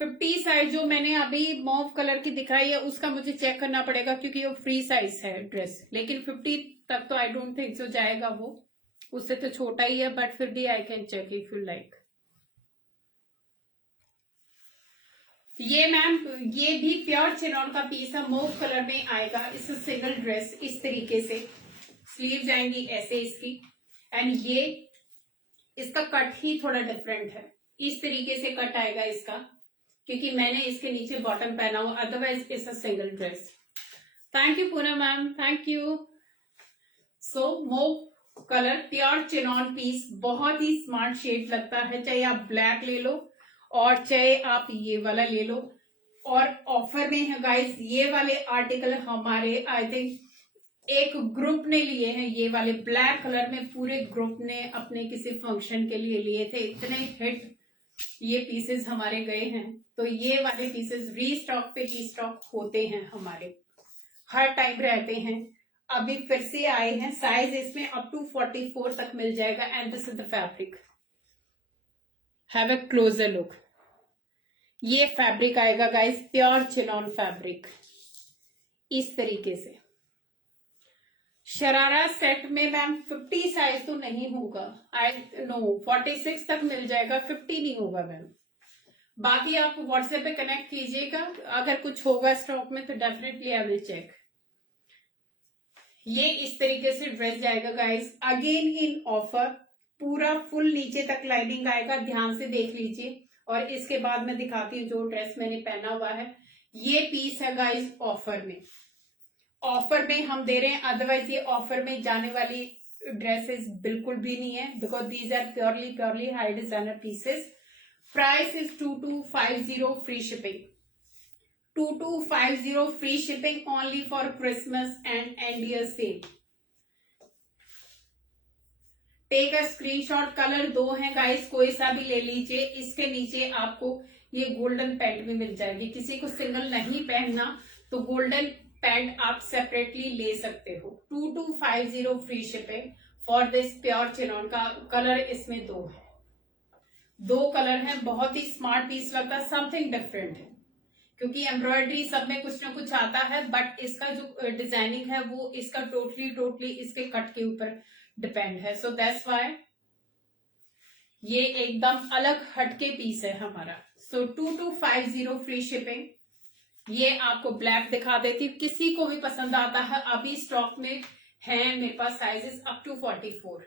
फिफ्टी साइज जो मैंने अभी मॉव कलर की दिखाई है उसका मुझे चेक करना पड़ेगा, क्योंकि वो फ्री साइज है ड्रेस। लेकिन 50 तक तो आई डोंट थिंक जो जाएगा, वो उससे तो छोटा ही है, बट फिर भी I can check if you like. ये मैम, ये भी प्योर चिनॉन का पीस है, मूव कलर में आएगा। इस सिंगल ड्रेस इस तरीके से, स्लीव जाएंगी ऐसे इसकी, एंड ये इसका कट ही थोड़ा डिफरेंट है, इस तरीके से कट आएगा इसका, क्योंकि मैंने इसके नीचे बॉटम पहना हुआ, otherwise it's a single dress. Thank you Poonam ma'am, thank you. So mauve colour pure chinon piece, बहुत ही स्मार्ट शेड लगता है, चाहे आप ब्लैक ले लो और चाहे आप ये वाला ले लो। और ऑफर में है गाइस, ये वाले आर्टिकल हमारे आई थिंक एक ग्रुप ने लिए हैं, ये वाले ब्लैक कलर में पूरे ग्रुप ने अपने किसी फंक्शन के लिए लिए थे। इतने हिट ये पीसेस हमारे गए हैं, तो ये वाले पीसेस रीस्टॉक पे रीस्टॉक होते हैं, हमारे हर टाइम रहते हैं। अभी फिर से आए हैं, साइज इसमें अप टू 44 तक मिल जाएगा। And this is the fabric, have a closer look. ये फैब्रिक आएगा गाइस, प्योर चिनॉन फैब्रिक, इस तरीके से। शरारा सेट में मैम 50 साइज तो नहीं होगा, आई नो 46 तक मिल जाएगा, 50 नहीं होगा मैम। बाकी आप व्हाट्सएप पे कनेक्ट कीजिएगा, अगर कुछ होगा स्टॉक में तो डेफिनेटली आई विल चेक। ये इस तरीके से ड्रेस जाएगा गाइस, अगेन इन ऑफर, पूरा फुल नीचे तक लाइनिंग आएगा, ध्यान से देख लीजिए। और इसके बाद मैं दिखाती हूँ जो ड्रेस मैंने पहना हुआ है। ये पीस है गाइस ऑफर में, ऑफर में हम दे रहे हैं, अदरवाइज ये ऑफर में जाने वाली ड्रेसेस बिल्कुल भी नहीं है, because these are purely high designer pieces. Price is 2250 free shipping, 2250 free shipping only for Christmas and end year sale. Take a screenshot, colour 2 हैं गाइस, कोई सा भी ले लीजिए। इसके नीचे आपको ये गोल्डन पैंट भी मिल जाएगी, किसी को सिंगल नहीं पहनना तो गोल्डन पैंट आप सेपरेटली ले सकते हो। 2250 free shipping for this pure chinon का। कलर इसमें 2 है, 2 कलर हैं, बहुत ही स्मार्ट पीस लगता है, समथिंग डिफरेंट है, क्योंकि एम्ब्रॉयडरी सब में कुछ ना कुछ आता है, बट इसका जो डिजाइनिंग है वो इसका टोटली इसके कट के ऊपर डिपेंड है। सो दैट्स व्हाई ये एकदम अलग हटके पीस है हमारा। सो 2250 फ्री शिपिंग। ये आपको ब्लैक दिखा देती हूँ, किसी को भी पसंद आता है, अभी स्टॉक में है मेरे पास साइजेस अप टू 44,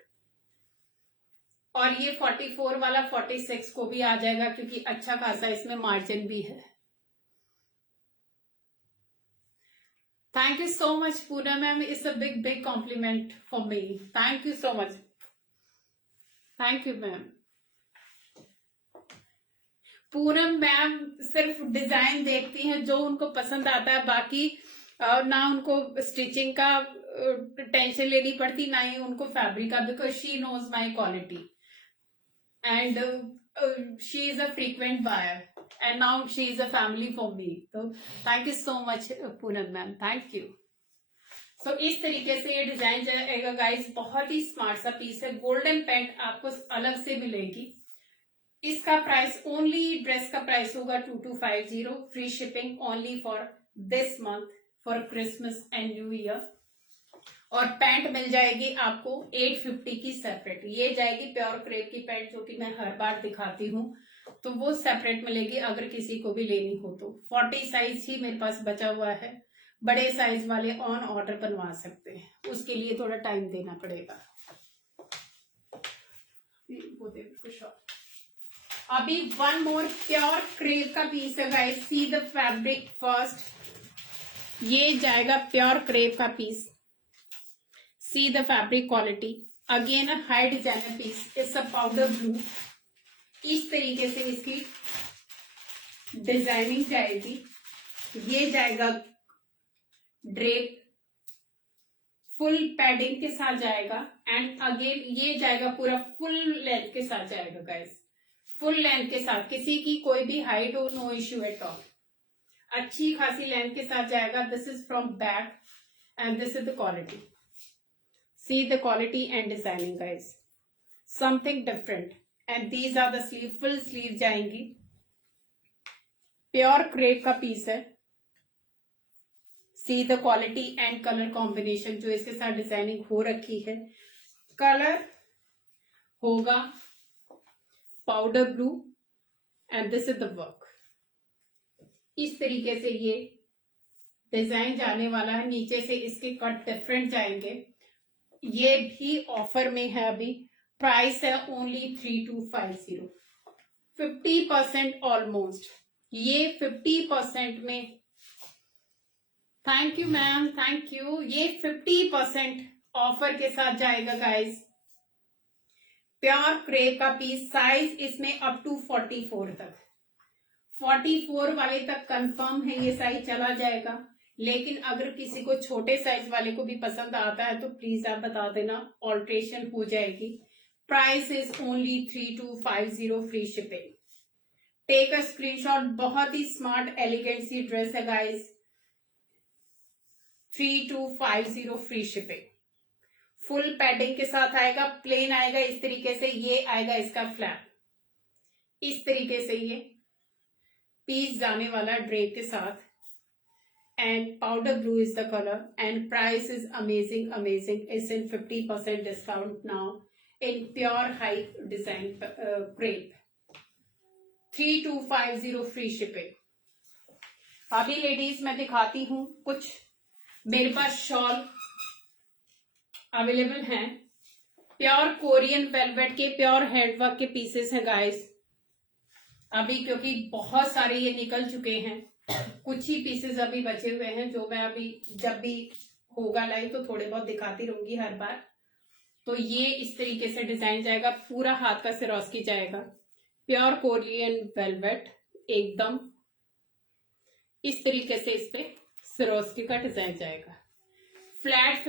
और ये 44 वाला 46 को भी आ जाएगा, क्योंकि अच्छा खासा इसमें मार्जिन भी है। Thank you so much, Poonam ma'am. It's a big compliment for me. Thank you so much. Thank you, ma'am. Poonam ma'am सिर्फ डिजाइन देखती हैं, जो उनको पसंद आता है, बाकी ना उनको स्टिचिंग का टेंशन लेनी पड़ती, ना ही उनको फैब्रिक का, because she knows my quality and she is a frequent buyer and now she is a family for me. So thank you so much Poonam ma'am, thank you. So इस तरीके से ये डिजाइन जाएगा गाइस, बहुत ही स्मार्ट सा पीस है। गोल्डन पैंट आपको अलग से मिलेगी। इसका प्राइस ओनली, ड्रेस का प्राइस होगा 2250 free shipping only for this month for Christmas and new year. और पैंट मिल जाएगी आपको 850 की सेपरेट, ये जाएगी प्योर क्रेप की पैंट, जो कि मैं हर बार दिखाती हूँ, तो वो सेपरेट मिलेगी अगर किसी को भी लेनी हो तो। 40 साइज ही मेरे पास बचा हुआ है, बड़े साइज वाले ऑन ऑर्डर बनवा सकते हैं, उसके लिए थोड़ा टाइम देना पड़ेगा। वो देखो अभी वन मोर प्योर क्रेप का पीस है guys, see the fabric first. ये जाएगा प्योर क्रेप का piece, see the fabric quality, again a high designer piece, it's a powder blue. इस तरीके से इसकी डिजाइनिंग जाएगी। ये जाएगा ड्रेप, फुल पैडिंग के साथ जाएगा, एंड अगेन ये जाएगा पूरा फुल लेंथ के साथ जाएगा गाइस, फुल लेंथ के साथ, किसी की कोई भी हाइट हो, नो इश्यू एट ऑल, अच्छी खासी लेंथ के साथ जाएगा। This is from back and this is the quality, see the quality and designing guys, something different. And these are the sleeve, full sleeve जाएंगी, प्योर क्रेप का पीस है। See the quality and colour combination जो इसके साथ डिजाइनिंग हो रखी है। कलर होगा powder blue and this is the work. इस तरीके से ये डिजाइन जाने वाला है, नीचे से इसके कट डिफरेंट जाएंगे। ये भी ऑफर में है, अभी प्राइस है ओनली 3250, 50% ऑलमोस्ट, ये 50% में। Thank you ma'am, thank you. ये 50% ऑफर के साथ जाएगा गाइस, प्योर क्रेप का पीस, साइज इसमें अप टू 44 तक, 44 वाले तक कंफर्म है ये साइज चला जाएगा। लेकिन अगर किसी को छोटे साइज वाले को भी पसंद आता है तो प्लीज आप बता देना, ऑल्ट्रेशन हो जाएगी। Price is only 3250 free shipping. Take a screenshot, बहुत ही स्मार्ट एलिगेंट सी ड्रेस है guys, 3250 free shipping. Full padding के साथ आएगा, प्लेन आएगा इस तरीके से, ये आएगा इसका फ्लैप, इस तरीके से ये पीस जाने वाला ड्रेप के साथ। and powder blue is the color, and price is amazing. It's in 50% discount now in pure hype design crepe. 3250 free shipping. अभी लेडीज मैं दिखाती हूँ कुछ मेरे पास शॉल अवेलेबल हैं, प्योर कोरियन वेलवेट के प्योर हैंडवर्क के पीसेस हैं गाइस। अभी क्योंकि बहुत सारे ये निकल चुके हैं, कुछ ही पीसेस अभी बचे हुए हैं जो मैं अभी जब भी होगा लाइव तो थोड़े बहुत दिखाती रहूंगी हर बार। तो ये इस तरीके से डिजाइन जाएगा, पूरा हाथ का सिरोस्की जाएगा, प्योर कोरियन वेलवेट एकदम इस तरीके से इस पे सिरोस्की का डिजाइन जाएगा। फ्लैट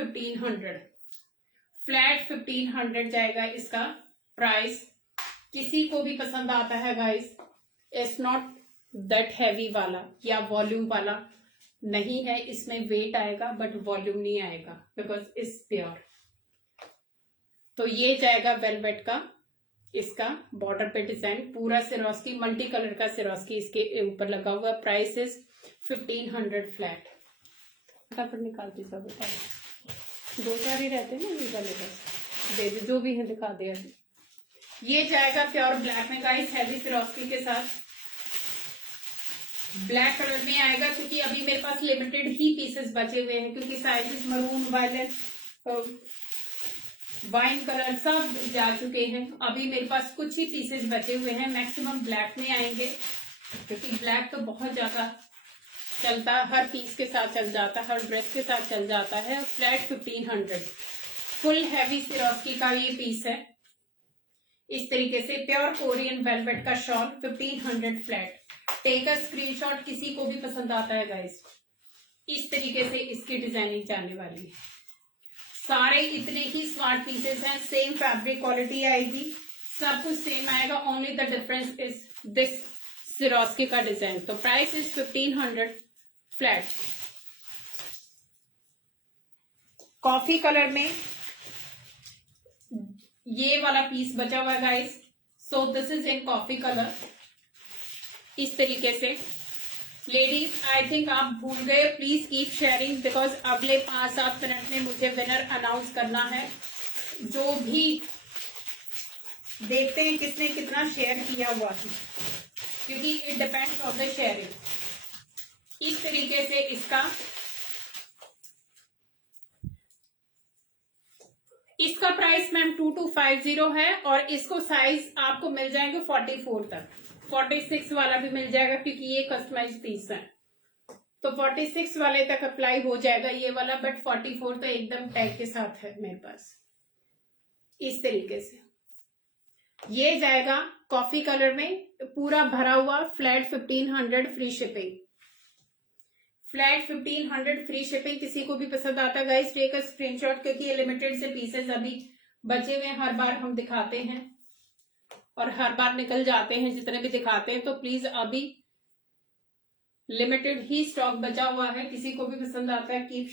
1500 जाएगा इसका प्राइस। किसी को भी पसंद आता है guys, it's not that heavy वाला या वॉल्यूम वाला नहीं है, इसमें वेट आएगा बट वॉल्यूम नहीं आएगा बिकॉज इट्स प्योर। तो ये जाएगा वेलवेट का, इसका बॉर्डर पे डिजाइन पूरा सिरोस्की, मल्टी कलर का सिरोस्की इसके ऊपर लगा हुआ। Price is 1500 flat. फटाफट निकालती सब, दो चार ही रहते हैं ना ये वाले, बस दे दे जो भी है दिखा दे अभी। ये जाएगा प्योर ब्लैक में गाइस, हैवी सिरोस्की के साथ ब्लैक कलर में आएगा क्योंकि अभी मेरे पास लिमिटेड ही पीसेस बचे हुए हैं क्योंकि sizes maroon, violet, wine colour सब जा चुके हैं। अभी मेरे पास कुछ ही पीसेस बचे हुए हैं, मैक्सिमम ब्लैक में आएंगे क्योंकि ब्लैक तो बहुत ज्यादा चलता, हर पीस के साथ चल जाता है, हर ड्रेस के साथ चल जाता है। फ्लैट 1500 फुल हैवी सिरोस्की का ये पीस है, इस तरीके से प्योर कोरियन वेलवेट का shawl 1500 flat. Take a screenshot, किसी को भी पसंद आता है गाइस। इस तरीके से इसकी डिजाइनिंग जाने वाली है। सारे इतने ही स्मार्ट पीसेस हैं, सेम फैब्रिक क्वालिटी आएगी, सब कुछ सेम आएगा, only the difference is this Swarovski का डिजाइन। तो price is 1500 flat. Coffee colour में ये वाला पीस बचा हुआ है guys, so this is in coffee colour. इस तरीके से लेडीज आई थिंक आप भूल गए, प्लीज कीप शेयरिंग बिकॉज अगले 5-7 मिनट में मुझे विनर अनाउंस करना है। जो भी देखते हैं किसने कितना शेयर किया हुआ है क्योंकि it depends on the sharing. इस तरीके से इसका प्राइस मैम 2250 है और इसको साइज आपको मिल जाएंगे 44 तक, 46 वाला भी मिल जाएगा क्योंकि ये कस्टमाइज पीस है। तो 46 वाले तक अप्लाई हो जाएगा ये वाला, बट 44 तो एकदम टैग के साथ है मेरे पास। इस तरीके से ये जाएगा कॉफी कलर में, पूरा भरा हुआ, flat 1500 free shipping. Flat 1500 free shipping. किसी को भी पसंद आता है गाइस, टेक अ स्क्रीनशॉट क्योंकि ये लिमिटेड से पीसेस अभी बचे हुए, हर बार हम दिखाते हैं और हर बार निकल जाते हैं जितने भी दिखाते हैं। तो प्लीज अभी लिमिटेड ही स्टॉक बचा हुआ है, किसी को भी पसंद आता है keep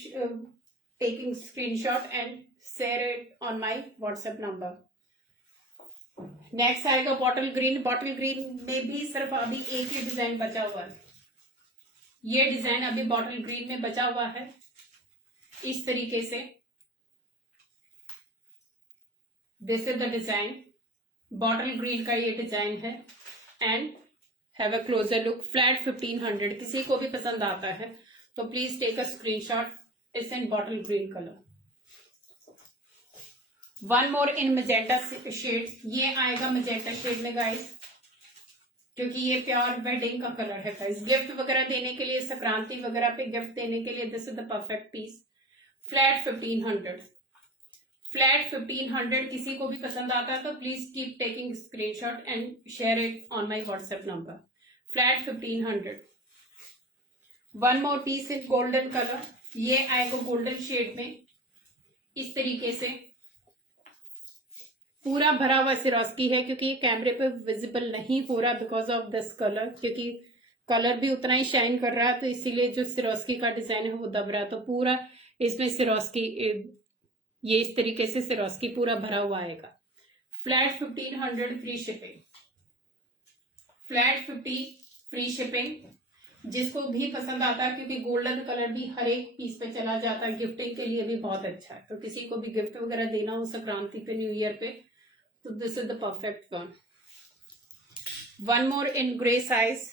taking screenshot and share it on my WhatsApp number. Next आएगा बॉटल ग्रीन। बॉटल ग्रीन में भी सिर्फ अभी एक ही डिजाइन बचा हुआ है, ये डिजाइन अभी बॉटल ग्रीन में बचा हुआ है। इस तरीके से this is the design, bottle green का ये डिजाइन है and have a closer look. Flat 1500, किसी को भी पसंद आता है तो please take a screenshot. It's in bottle green colour. One more in magenta shade, ये आएगा मजेंटा शेड में गाइस क्योंकि ये प्योर वेडिंग का कलर है गाइस। गिफ्ट वगैरह देने के लिए, संक्रांति वगैरह पे गिफ्ट देने के लिए this is the perfect piece. Flat 1500, flat 1500। किसी को भी पसंद आता है तो please keep taking screenshot and share it on my WhatsApp number. Flat 1500। One more piece in golden colour, ये आएगा गोल्डन शेड में। इस तरीके से पूरा भरा हुआ सिरोस्की है क्योंकि ये कैमरे पे विजिबल नहीं हो रहा बिकॉज ऑफ दिस कलर, क्योंकि कलर भी उतना ही शाइन कर रहा है तो इसीलिए जो सिरोस्की का डिजाइन है वो दब रहा है। तो पूरा इसमें सिरोस्की, ये इस तरीके से सिरोस्की पूरा भरा हुआ आएगा। Flat 1500 free shipping. Flat 50 free shipping. जिसको भी पसंद आता है, क्योंकि गोल्डन कलर भी हर एक पीस पे चला जाता है, गिफ्टिंग के लिए भी बहुत अच्छा है। तो किसी को भी गिफ्ट वगैरह देना हो संक्रांति पे, न्यू ईयर पे, तो this is the perfect one. One more in grey size,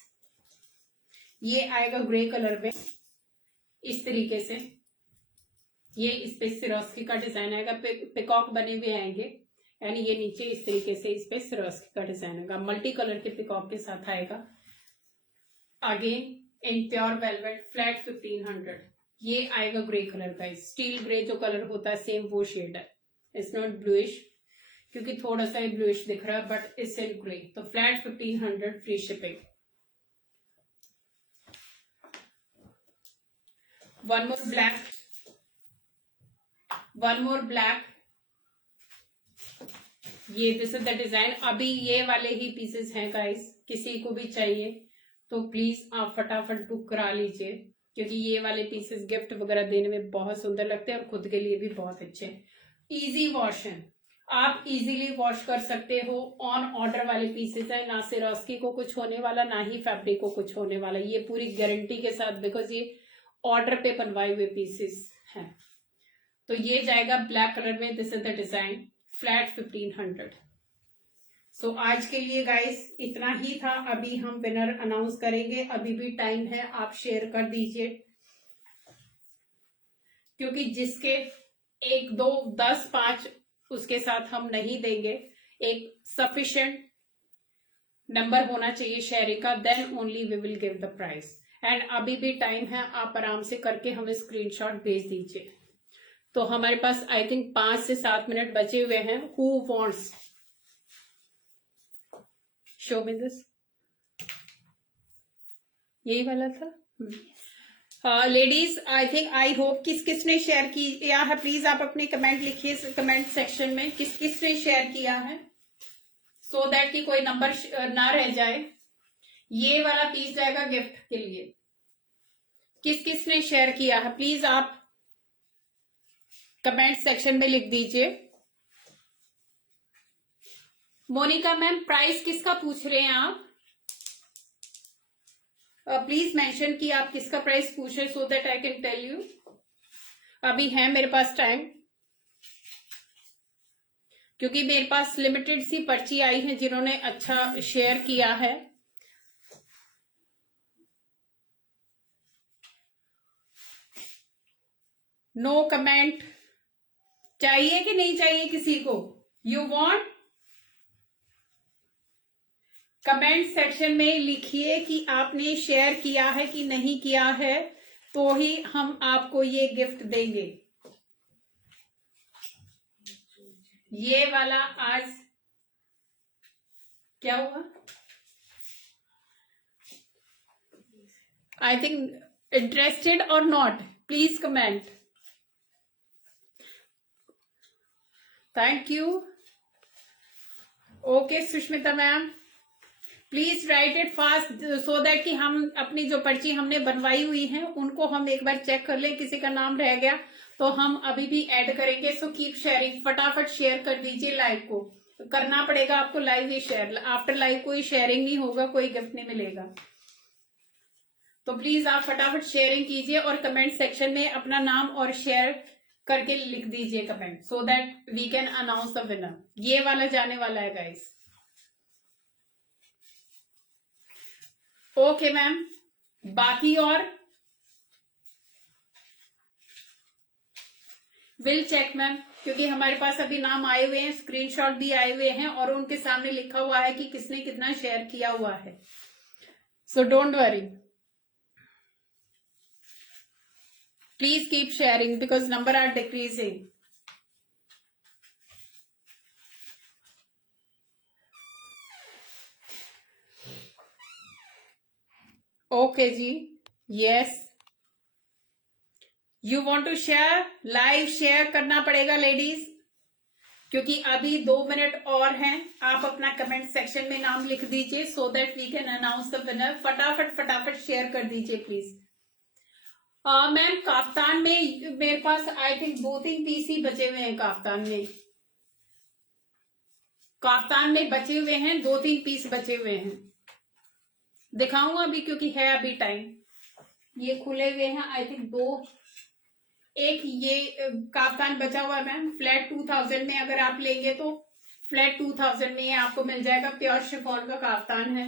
ये आएगा ग्रे कलर में इस तरीके से। ये इस पे सिरोस्की का डिजाइन आएगा, पिकॉक बने हुए आएंगे, यानी ये नीचे इस तरीके से इस पे सिरोस्की का डिजाइन आएगा, मल्टी कलर के पिकॉक के साथ आएगा। Again in pure velvet, flat 1500। ये आएगा ग्रे कलर का, स्टील ग्रे जो कलर होता है सेम वो शेड है, इट्स नॉट ब्लूइश, क्योंकि थोड़ा सा ब्लूइश दिख रहा है, बट इट्स इन ग्रे। तो flat 1500, free shipping. One more black, one more black, ये दिस इज द डिजाइन। अभी ये वाले ही पीसेस हैं गाइस, किसी को भी चाहिए तो प्लीज आप फटाफट बुक करा लीजिए, क्योंकि ये वाले पीसेस गिफ्ट वगैरह देने में बहुत सुंदर लगते हैं और खुद के लिए भी बहुत अच्छे। इजी वॉश है, आप इजीली वॉश कर सकते हो, ऑन ऑर्डर वाले पीसेस है, ना सिरोस्की को कुछ होने वाला, ना ही फैब्रिक को कुछ होने वाला, ये पूरी गारंटी के साथ, बिकॉज ये ऑर्डर पे बनवाए हुए पीसेस हैं। तो ये जाएगा ब्लैक कलर में, this is the design, flat 1500। सो आज के लिए गाइस इतना ही था। अभी हम विनर अनाउंस करेंगे, अभी भी टाइम है, आप शेयर कर दीजिए, क्योंकि जिसके 1, 2, 10, 5 उसके साथ हम नहीं देंगे, एक सफिशिएंट नंबर होना चाहिए शेयरिंग का, then only we will give the price. And अभी भी टाइम है, आप आराम से करके हमें स्क्रीनशॉट भेज दीजिए। तो हमारे पास आई थिंक 5 से 7 मिनट बचे हुए हैं। Who wants, show me this, यही वाला था। Ladies, I think, I hope, किस किसने शेयर किया है प्लीज आप अपने कमेंट लिखिए कमेंट सेक्शन में, किस किसने शेयर किया है, सो दैट कि कोई नंबर ना रह जाए। ये वाला पीस जाएगा गिफ्ट के लिए। किस किसने शेयर किया है प्लीज आप कमेंट सेक्शन में लिख दीजिए। मोनिका मैम, प्राइस किसका पूछ रहे हैं आप? प्लीज मेंशन कि आप किसका प्राइस पूछ रहे, so that I can tell you. अभी है मेरे पास टाइम, क्योंकि मेरे पास लिमिटेड सी पर्ची आई है जिन्होंने अच्छा शेयर किया है। नो कमेंट, चाहिए कि नहीं चाहिए किसी को? You want? कमेंट सेक्शन में लिखिए कि आपने शेयर किया है कि नहीं किया है, तो ही हम आपको ये गिफ्ट देंगे। ये वाला आज क्या हुआ? आई थिंक इंटरेस्टेड और not, please comment. Thank you. Okay Sushmita ma'am, please right it fast, so that कि हम अपनी जो पर्ची हमने बनवाई हुई है उनको हम एक बार चेक कर लें, किसी का नाम रह गया तो हम अभी भी ऐड करेंगे। सो कीप शेयरिंग, फटाफट शेयर कर दीजिए। लाइव को करना पड़ेगा आपको, लाइव ही शेयर, आफ्टर लाइव कोई शेयरिंग नहीं होगा, कोई गिफ्ट नहीं मिलेगा। तो प्लीज आप फटाफट शेयरिंग कीजिए और कमेंट सेक्शन में अपना नाम और शेयर करके लिख दीजिए comment, so that we can announce the winner. ये वाला जाने वाला है गाइस। ओके मैम, बाकी और विल चेक मैम, क्योंकि हमारे पास अभी नाम आए हुए हैं, स्क्रीनशॉट भी आए हुए हैं और उनके सामने लिखा हुआ है कि किसने कितना शेयर किया हुआ है। So don't worry, please keep sharing because number are decreasing. Okay जी, yes, you want to share, live share करना पड़ेगा लेडीज, क्योंकि अभी 2 मिनट और हैं। आप अपना कमेंट सेक्शन में नाम लिख दीजिए, so that we can announce the winner. फटाफट फटाफट शेयर कर दीजिए प्लीज। मैम काफ्तान में मेरे पास आई थिंक 2-3 पीस ही बचे हुए हैं। काफ्तान में बचे हुए हैं 2-3 पीस बचे हुए हैं, दिखाऊंगा अभी क्योंकि है अभी टाइम। ये खुले हुए हैं आई थिंक दो, एक ये काफ्तान बचा हुआ है मैम फ्लैट 2000 में, अगर आप लेंगे तो फ्लैट 2000 में ये आपको मिल जाएगा। प्योर शिफॉन का काफ्तान है,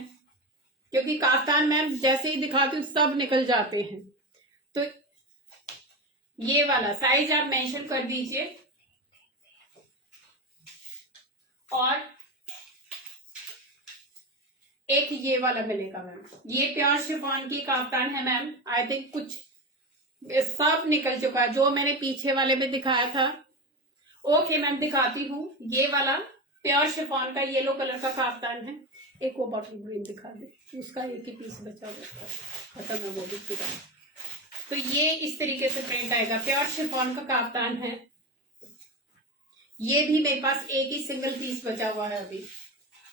क्योंकि काफ्तान मैम जैसे ही दिखाती हूँ सब निकल जाते हैं। तो ये वाला साइज आप मेंशन कर दीजिए। और एक ये वाला मिलेगा मैम, ये प्योर शिफॉन की काफ्तान है मैम। आई थिंक कुछ सब निकल चुका है जो मैंने पीछे वाले में दिखाया था। ओके मैम दिखाती हूँ, ये वाला प्योर शिफॉन का येलो कलर का काफ्तान है। एक वो बॉटल ग्रीन दिखा दे, उसका एक ही पीस बचा हुआ खत्म है वो भी पूरा। तो ये इस तरीके से प्रिंट आएगा, प्योर शिफॉन का काफ्तान है। ये भी मेरे पास एक ही सिंगल पीस बचा हुआ है अभी।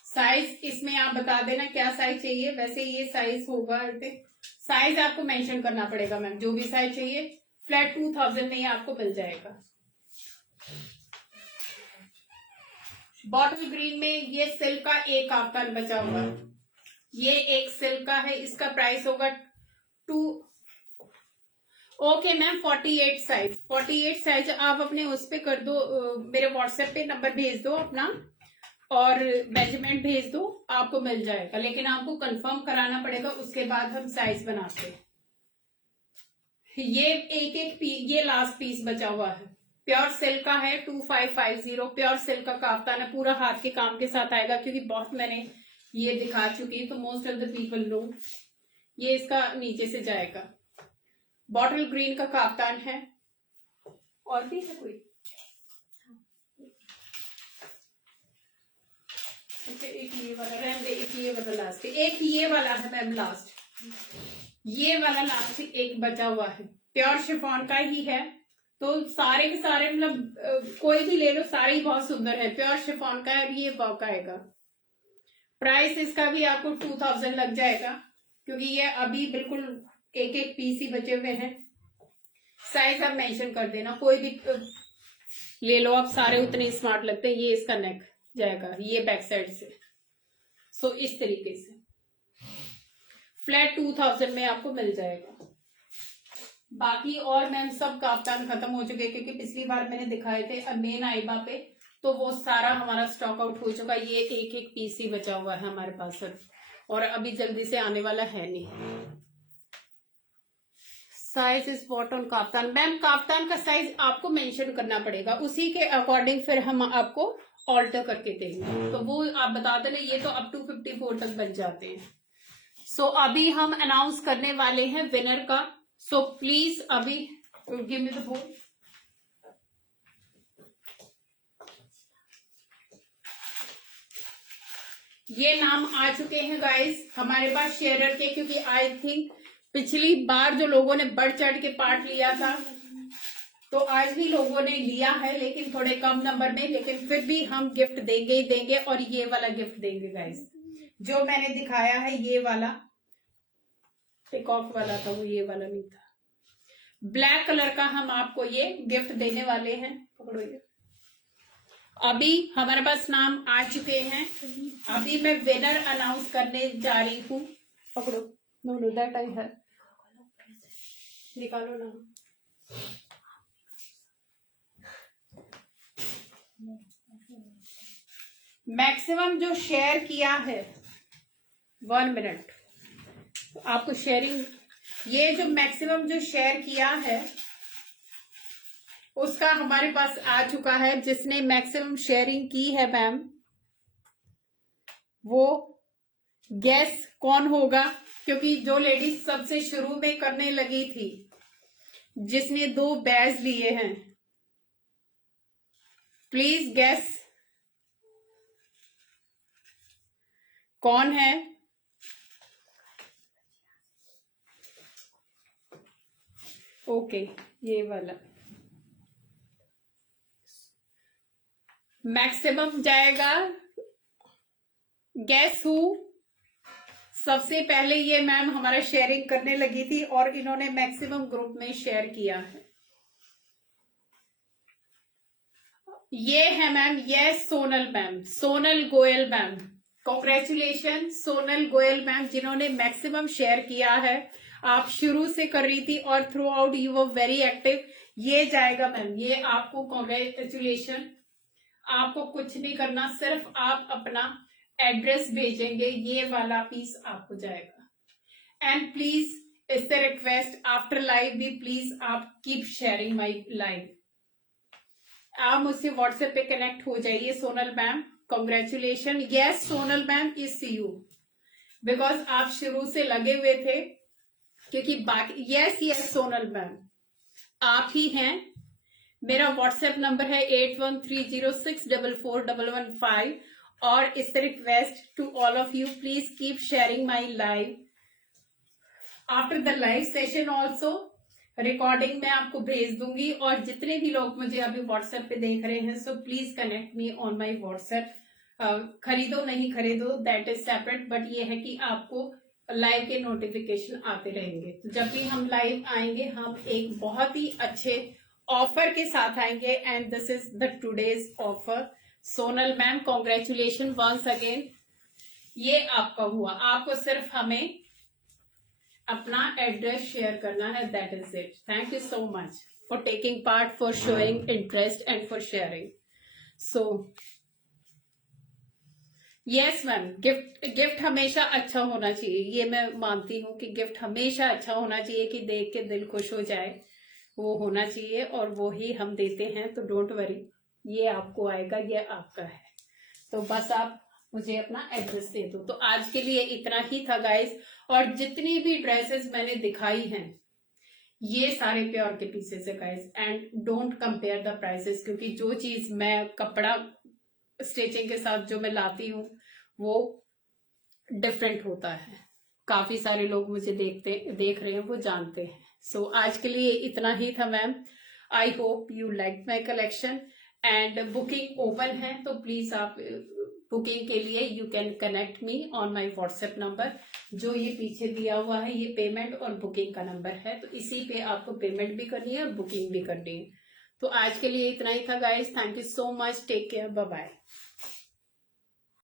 साइज इसमें आप बता देना क्या साइज चाहिए, वैसे ये साइज होगा। साइज आपको मेंशन करना पड़ेगा मैम, जो भी साइज चाहिए फ्लैट 2000 में ही आपको मिल जाएगा। बॉटल ग्रीन में ये सिल्क का एक काफ्तान बचा हुआ है, ये एक सिल्क का है, इसका प्राइस होगा 2। ओके मैम 48 साइज, 48 साइज आप अपने उस पे कर दो, मेरे व्हाट्सएप पे नंबर भेज दो अपना और मेजरमेंट भेज दो, आपको मिल जाएगा। लेकिन आपको कंफर्म कराना पड़ेगा, उसके बाद हम साइज बनाते हैं। ये एक पीस, ये लास्ट पीस बचा हुआ है, प्योर सिल्क का है 2550। प्योर सिल्क का काफ्तान है, पूरा हाथ के काम के साथ आएगा, क्योंकि बहुत मैंने ये दिखा चुकी तो most of the people know. ये इसका नीचे से जाएगा। बॉटल ग्रीन का काफ्तान है। और भी है कोई? एक ये वाला रहने दे, एक ये वाला लास्ट, एक ये वाला है मैम लास्ट, ये वाला लास्ट एक बचा हुआ है, प्योर शिफॉन का ही है। तो सारे के सारे मतलब कोई भी ले लो, सारे ही बहुत सुंदर है, प्योर शिफॉन का है। ये वर्क आएगा। प्राइस इसका भी आपको 2000 लग जाएगा, क्योंकि ये अभी बिल्कुल एक एक पीस ही बचे हुए हैं। साइज आप मेंशन कर देना, कोई भी ले लो आप, सारे उतने स्मार्ट लगते हैं। ये इसका नेक जाएगा, ये बैक साइड से। सो इस तरीके से फ्लैट 2000 में आपको मिल जाएगा। बाकी और मैम सब काफ्तान खत्म हो चुके, क्योंकि पिछली बार मैंने दिखाए थे मेन आइबा पे, तो वो सारा हमारा स्टॉक आउट हो चुका। ये एक एक पीस ही बचा हुआ है हमारे पास, और अभी जल्दी से आने वाला है नहीं। Size is what on kaftan? Ma'am kaftan का साइज आपको मेंशन करना पड़ेगा, उसी के अकॉर्डिंग फिर हम आपको ऑल्टर करके देंगे। तो वो आप बता देना, ये तो अप टू 54 तक बन जाते हैं। सो अभी हम अनाउंस करने वाले हैं विनर का। सो प्लीज अभी गिव मी द बोर्ड। ये नाम आ चुके हैं गाइस हमारे पास शेयरर के, क्योंकि आई थिंक पिछली बार जो लोगों ने बढ़ चढ़ के पार्ट लिया था, तो आज भी लोगों ने लिया है, लेकिन थोड़े कम नंबर में, लेकिन फिर भी हम गिफ्ट देंगे ही देंगे। और ये वाला गिफ्ट देंगे गाइस, जो मैंने दिखाया है ये वाला पिकॉक वाला था, वो ये वाला नहीं था। ब्लैक कलर का हम आपको ये गिफ्ट देने वाले हैं। पकड़ो ये, अभी हमारे पास नाम आ चुके हैं। अभी मैं विनर अनाउंस करने जा रही हूँ। पकड़ो, नो नो दैट आई है, निकालो ना। मैक्सिमम जो शेयर किया है 1 मिनट, आपको शेयरिंग, ये जो मैक्सिमम जो शेयर किया है उसका हमारे पास आ चुका है। जिसने मैक्सिमम शेयरिंग की है मैम, वो गैस कौन होगा? क्योंकि जो लेडीज सबसे शुरू में करने लगी थी, जिसने 2 बैज लिए हैं, प्लीज गैस कौन है? ओके ये वाला मैक्सिमम जाएगा। Gas who? सबसे पहले ये मैम हमारा शेयरिंग करने लगी थी और इन्होंने मैक्सिमम ग्रुप में शेयर किया है। ये है मैम, ये Sonal ma'am, Sonal Goyal ma'am. Congratulation Sonal Goyal ma'am, जिन्होंने मैक्सिमम शेयर किया है। आप शुरू से कर रही थी और through out you were very active. ये जाएगा मैम, ये आपको कॉन्ग्रेचुलेशन। आपको कुछ नहीं करना, सिर्फ आप अपना एड्रेस भेजेंगे, ये वाला पीस आपको जाएगा। And please it's a request, after live भी प्लीज आप कीप शेयरिंग माई लाइव। आप मुझसे व्हाट्सएप पे कनेक्ट हो जाइए। Sonal ma'am congratulation. Yes Sonal ma'am is see you, because आप शुरू से लगे हुए थे, क्योंकि बाकी यस सोनल मैम आप ही हैं। मेरा व्हाट्सएप नंबर है 8130644115 और इस request to all of you, please keep sharing my live. After the live session also recording मैं आपको भेज दूंगी, और जितने भी लोग मुझे अभी व्हाट्सएप पे देख रहे हैं, so please connect me on my WhatsApp. खरीदो नहीं खरीदो दैट इज सेपरेट, बट ये है कि आपको लाइव के नोटिफिकेशन आते रहेंगे। तो जब भी हम लाइव आएंगे, हम एक बहुत ही अच्छे ऑफर के साथ आएंगे, and this is the today's offer. Sonal ma'am congratulation once again. ये आपका हुआ, आपको सिर्फ हमें अपना एड्रेस शेयर करना है, that is it. Thank you so much for taking part, for showing interest and for sharing. So yes ma'am, gift हमेशा अच्छा होना चाहिए, ये मैं मानती हूँ कि गिफ्ट हमेशा अच्छा होना चाहिए, कि देख के दिल खुश हो जाए, वो होना चाहिए, और वो ही हम देते हैं। तो डोंट वरी, ये आपको आएगा, ये आपका है। तो बस आप मुझे अपना एड्रेस दे दो। तो आज के लिए इतना ही था गाइस, और जितनी भी ड्रेसेस मैंने दिखाई हैं, ये सारे प्योर के पीसेस है guys. And don't compare the prices, क्योंकि जो चीज मैं कपड़ा स्टिचिंग के साथ जो मैं लाती हूँ, वो डिफरेंट होता है। काफी सारे लोग मुझे देख रहे हैं, वो जानते हैं। सो आज के लिए इतना ही था ma'am. I hope you like my collection, and booking open है, तो प्लीज आप बुकिंग के लिए you can connect me on my WhatsApp number, जो ये पीछे दिया हुआ है। ये पेमेंट और बुकिंग का नंबर है, तो इसी पे आपको पेमेंट भी करनी है और बुकिंग भी करनी है। तो आज के लिए इतना ही था guys. Thank you so much, take care, bye bye.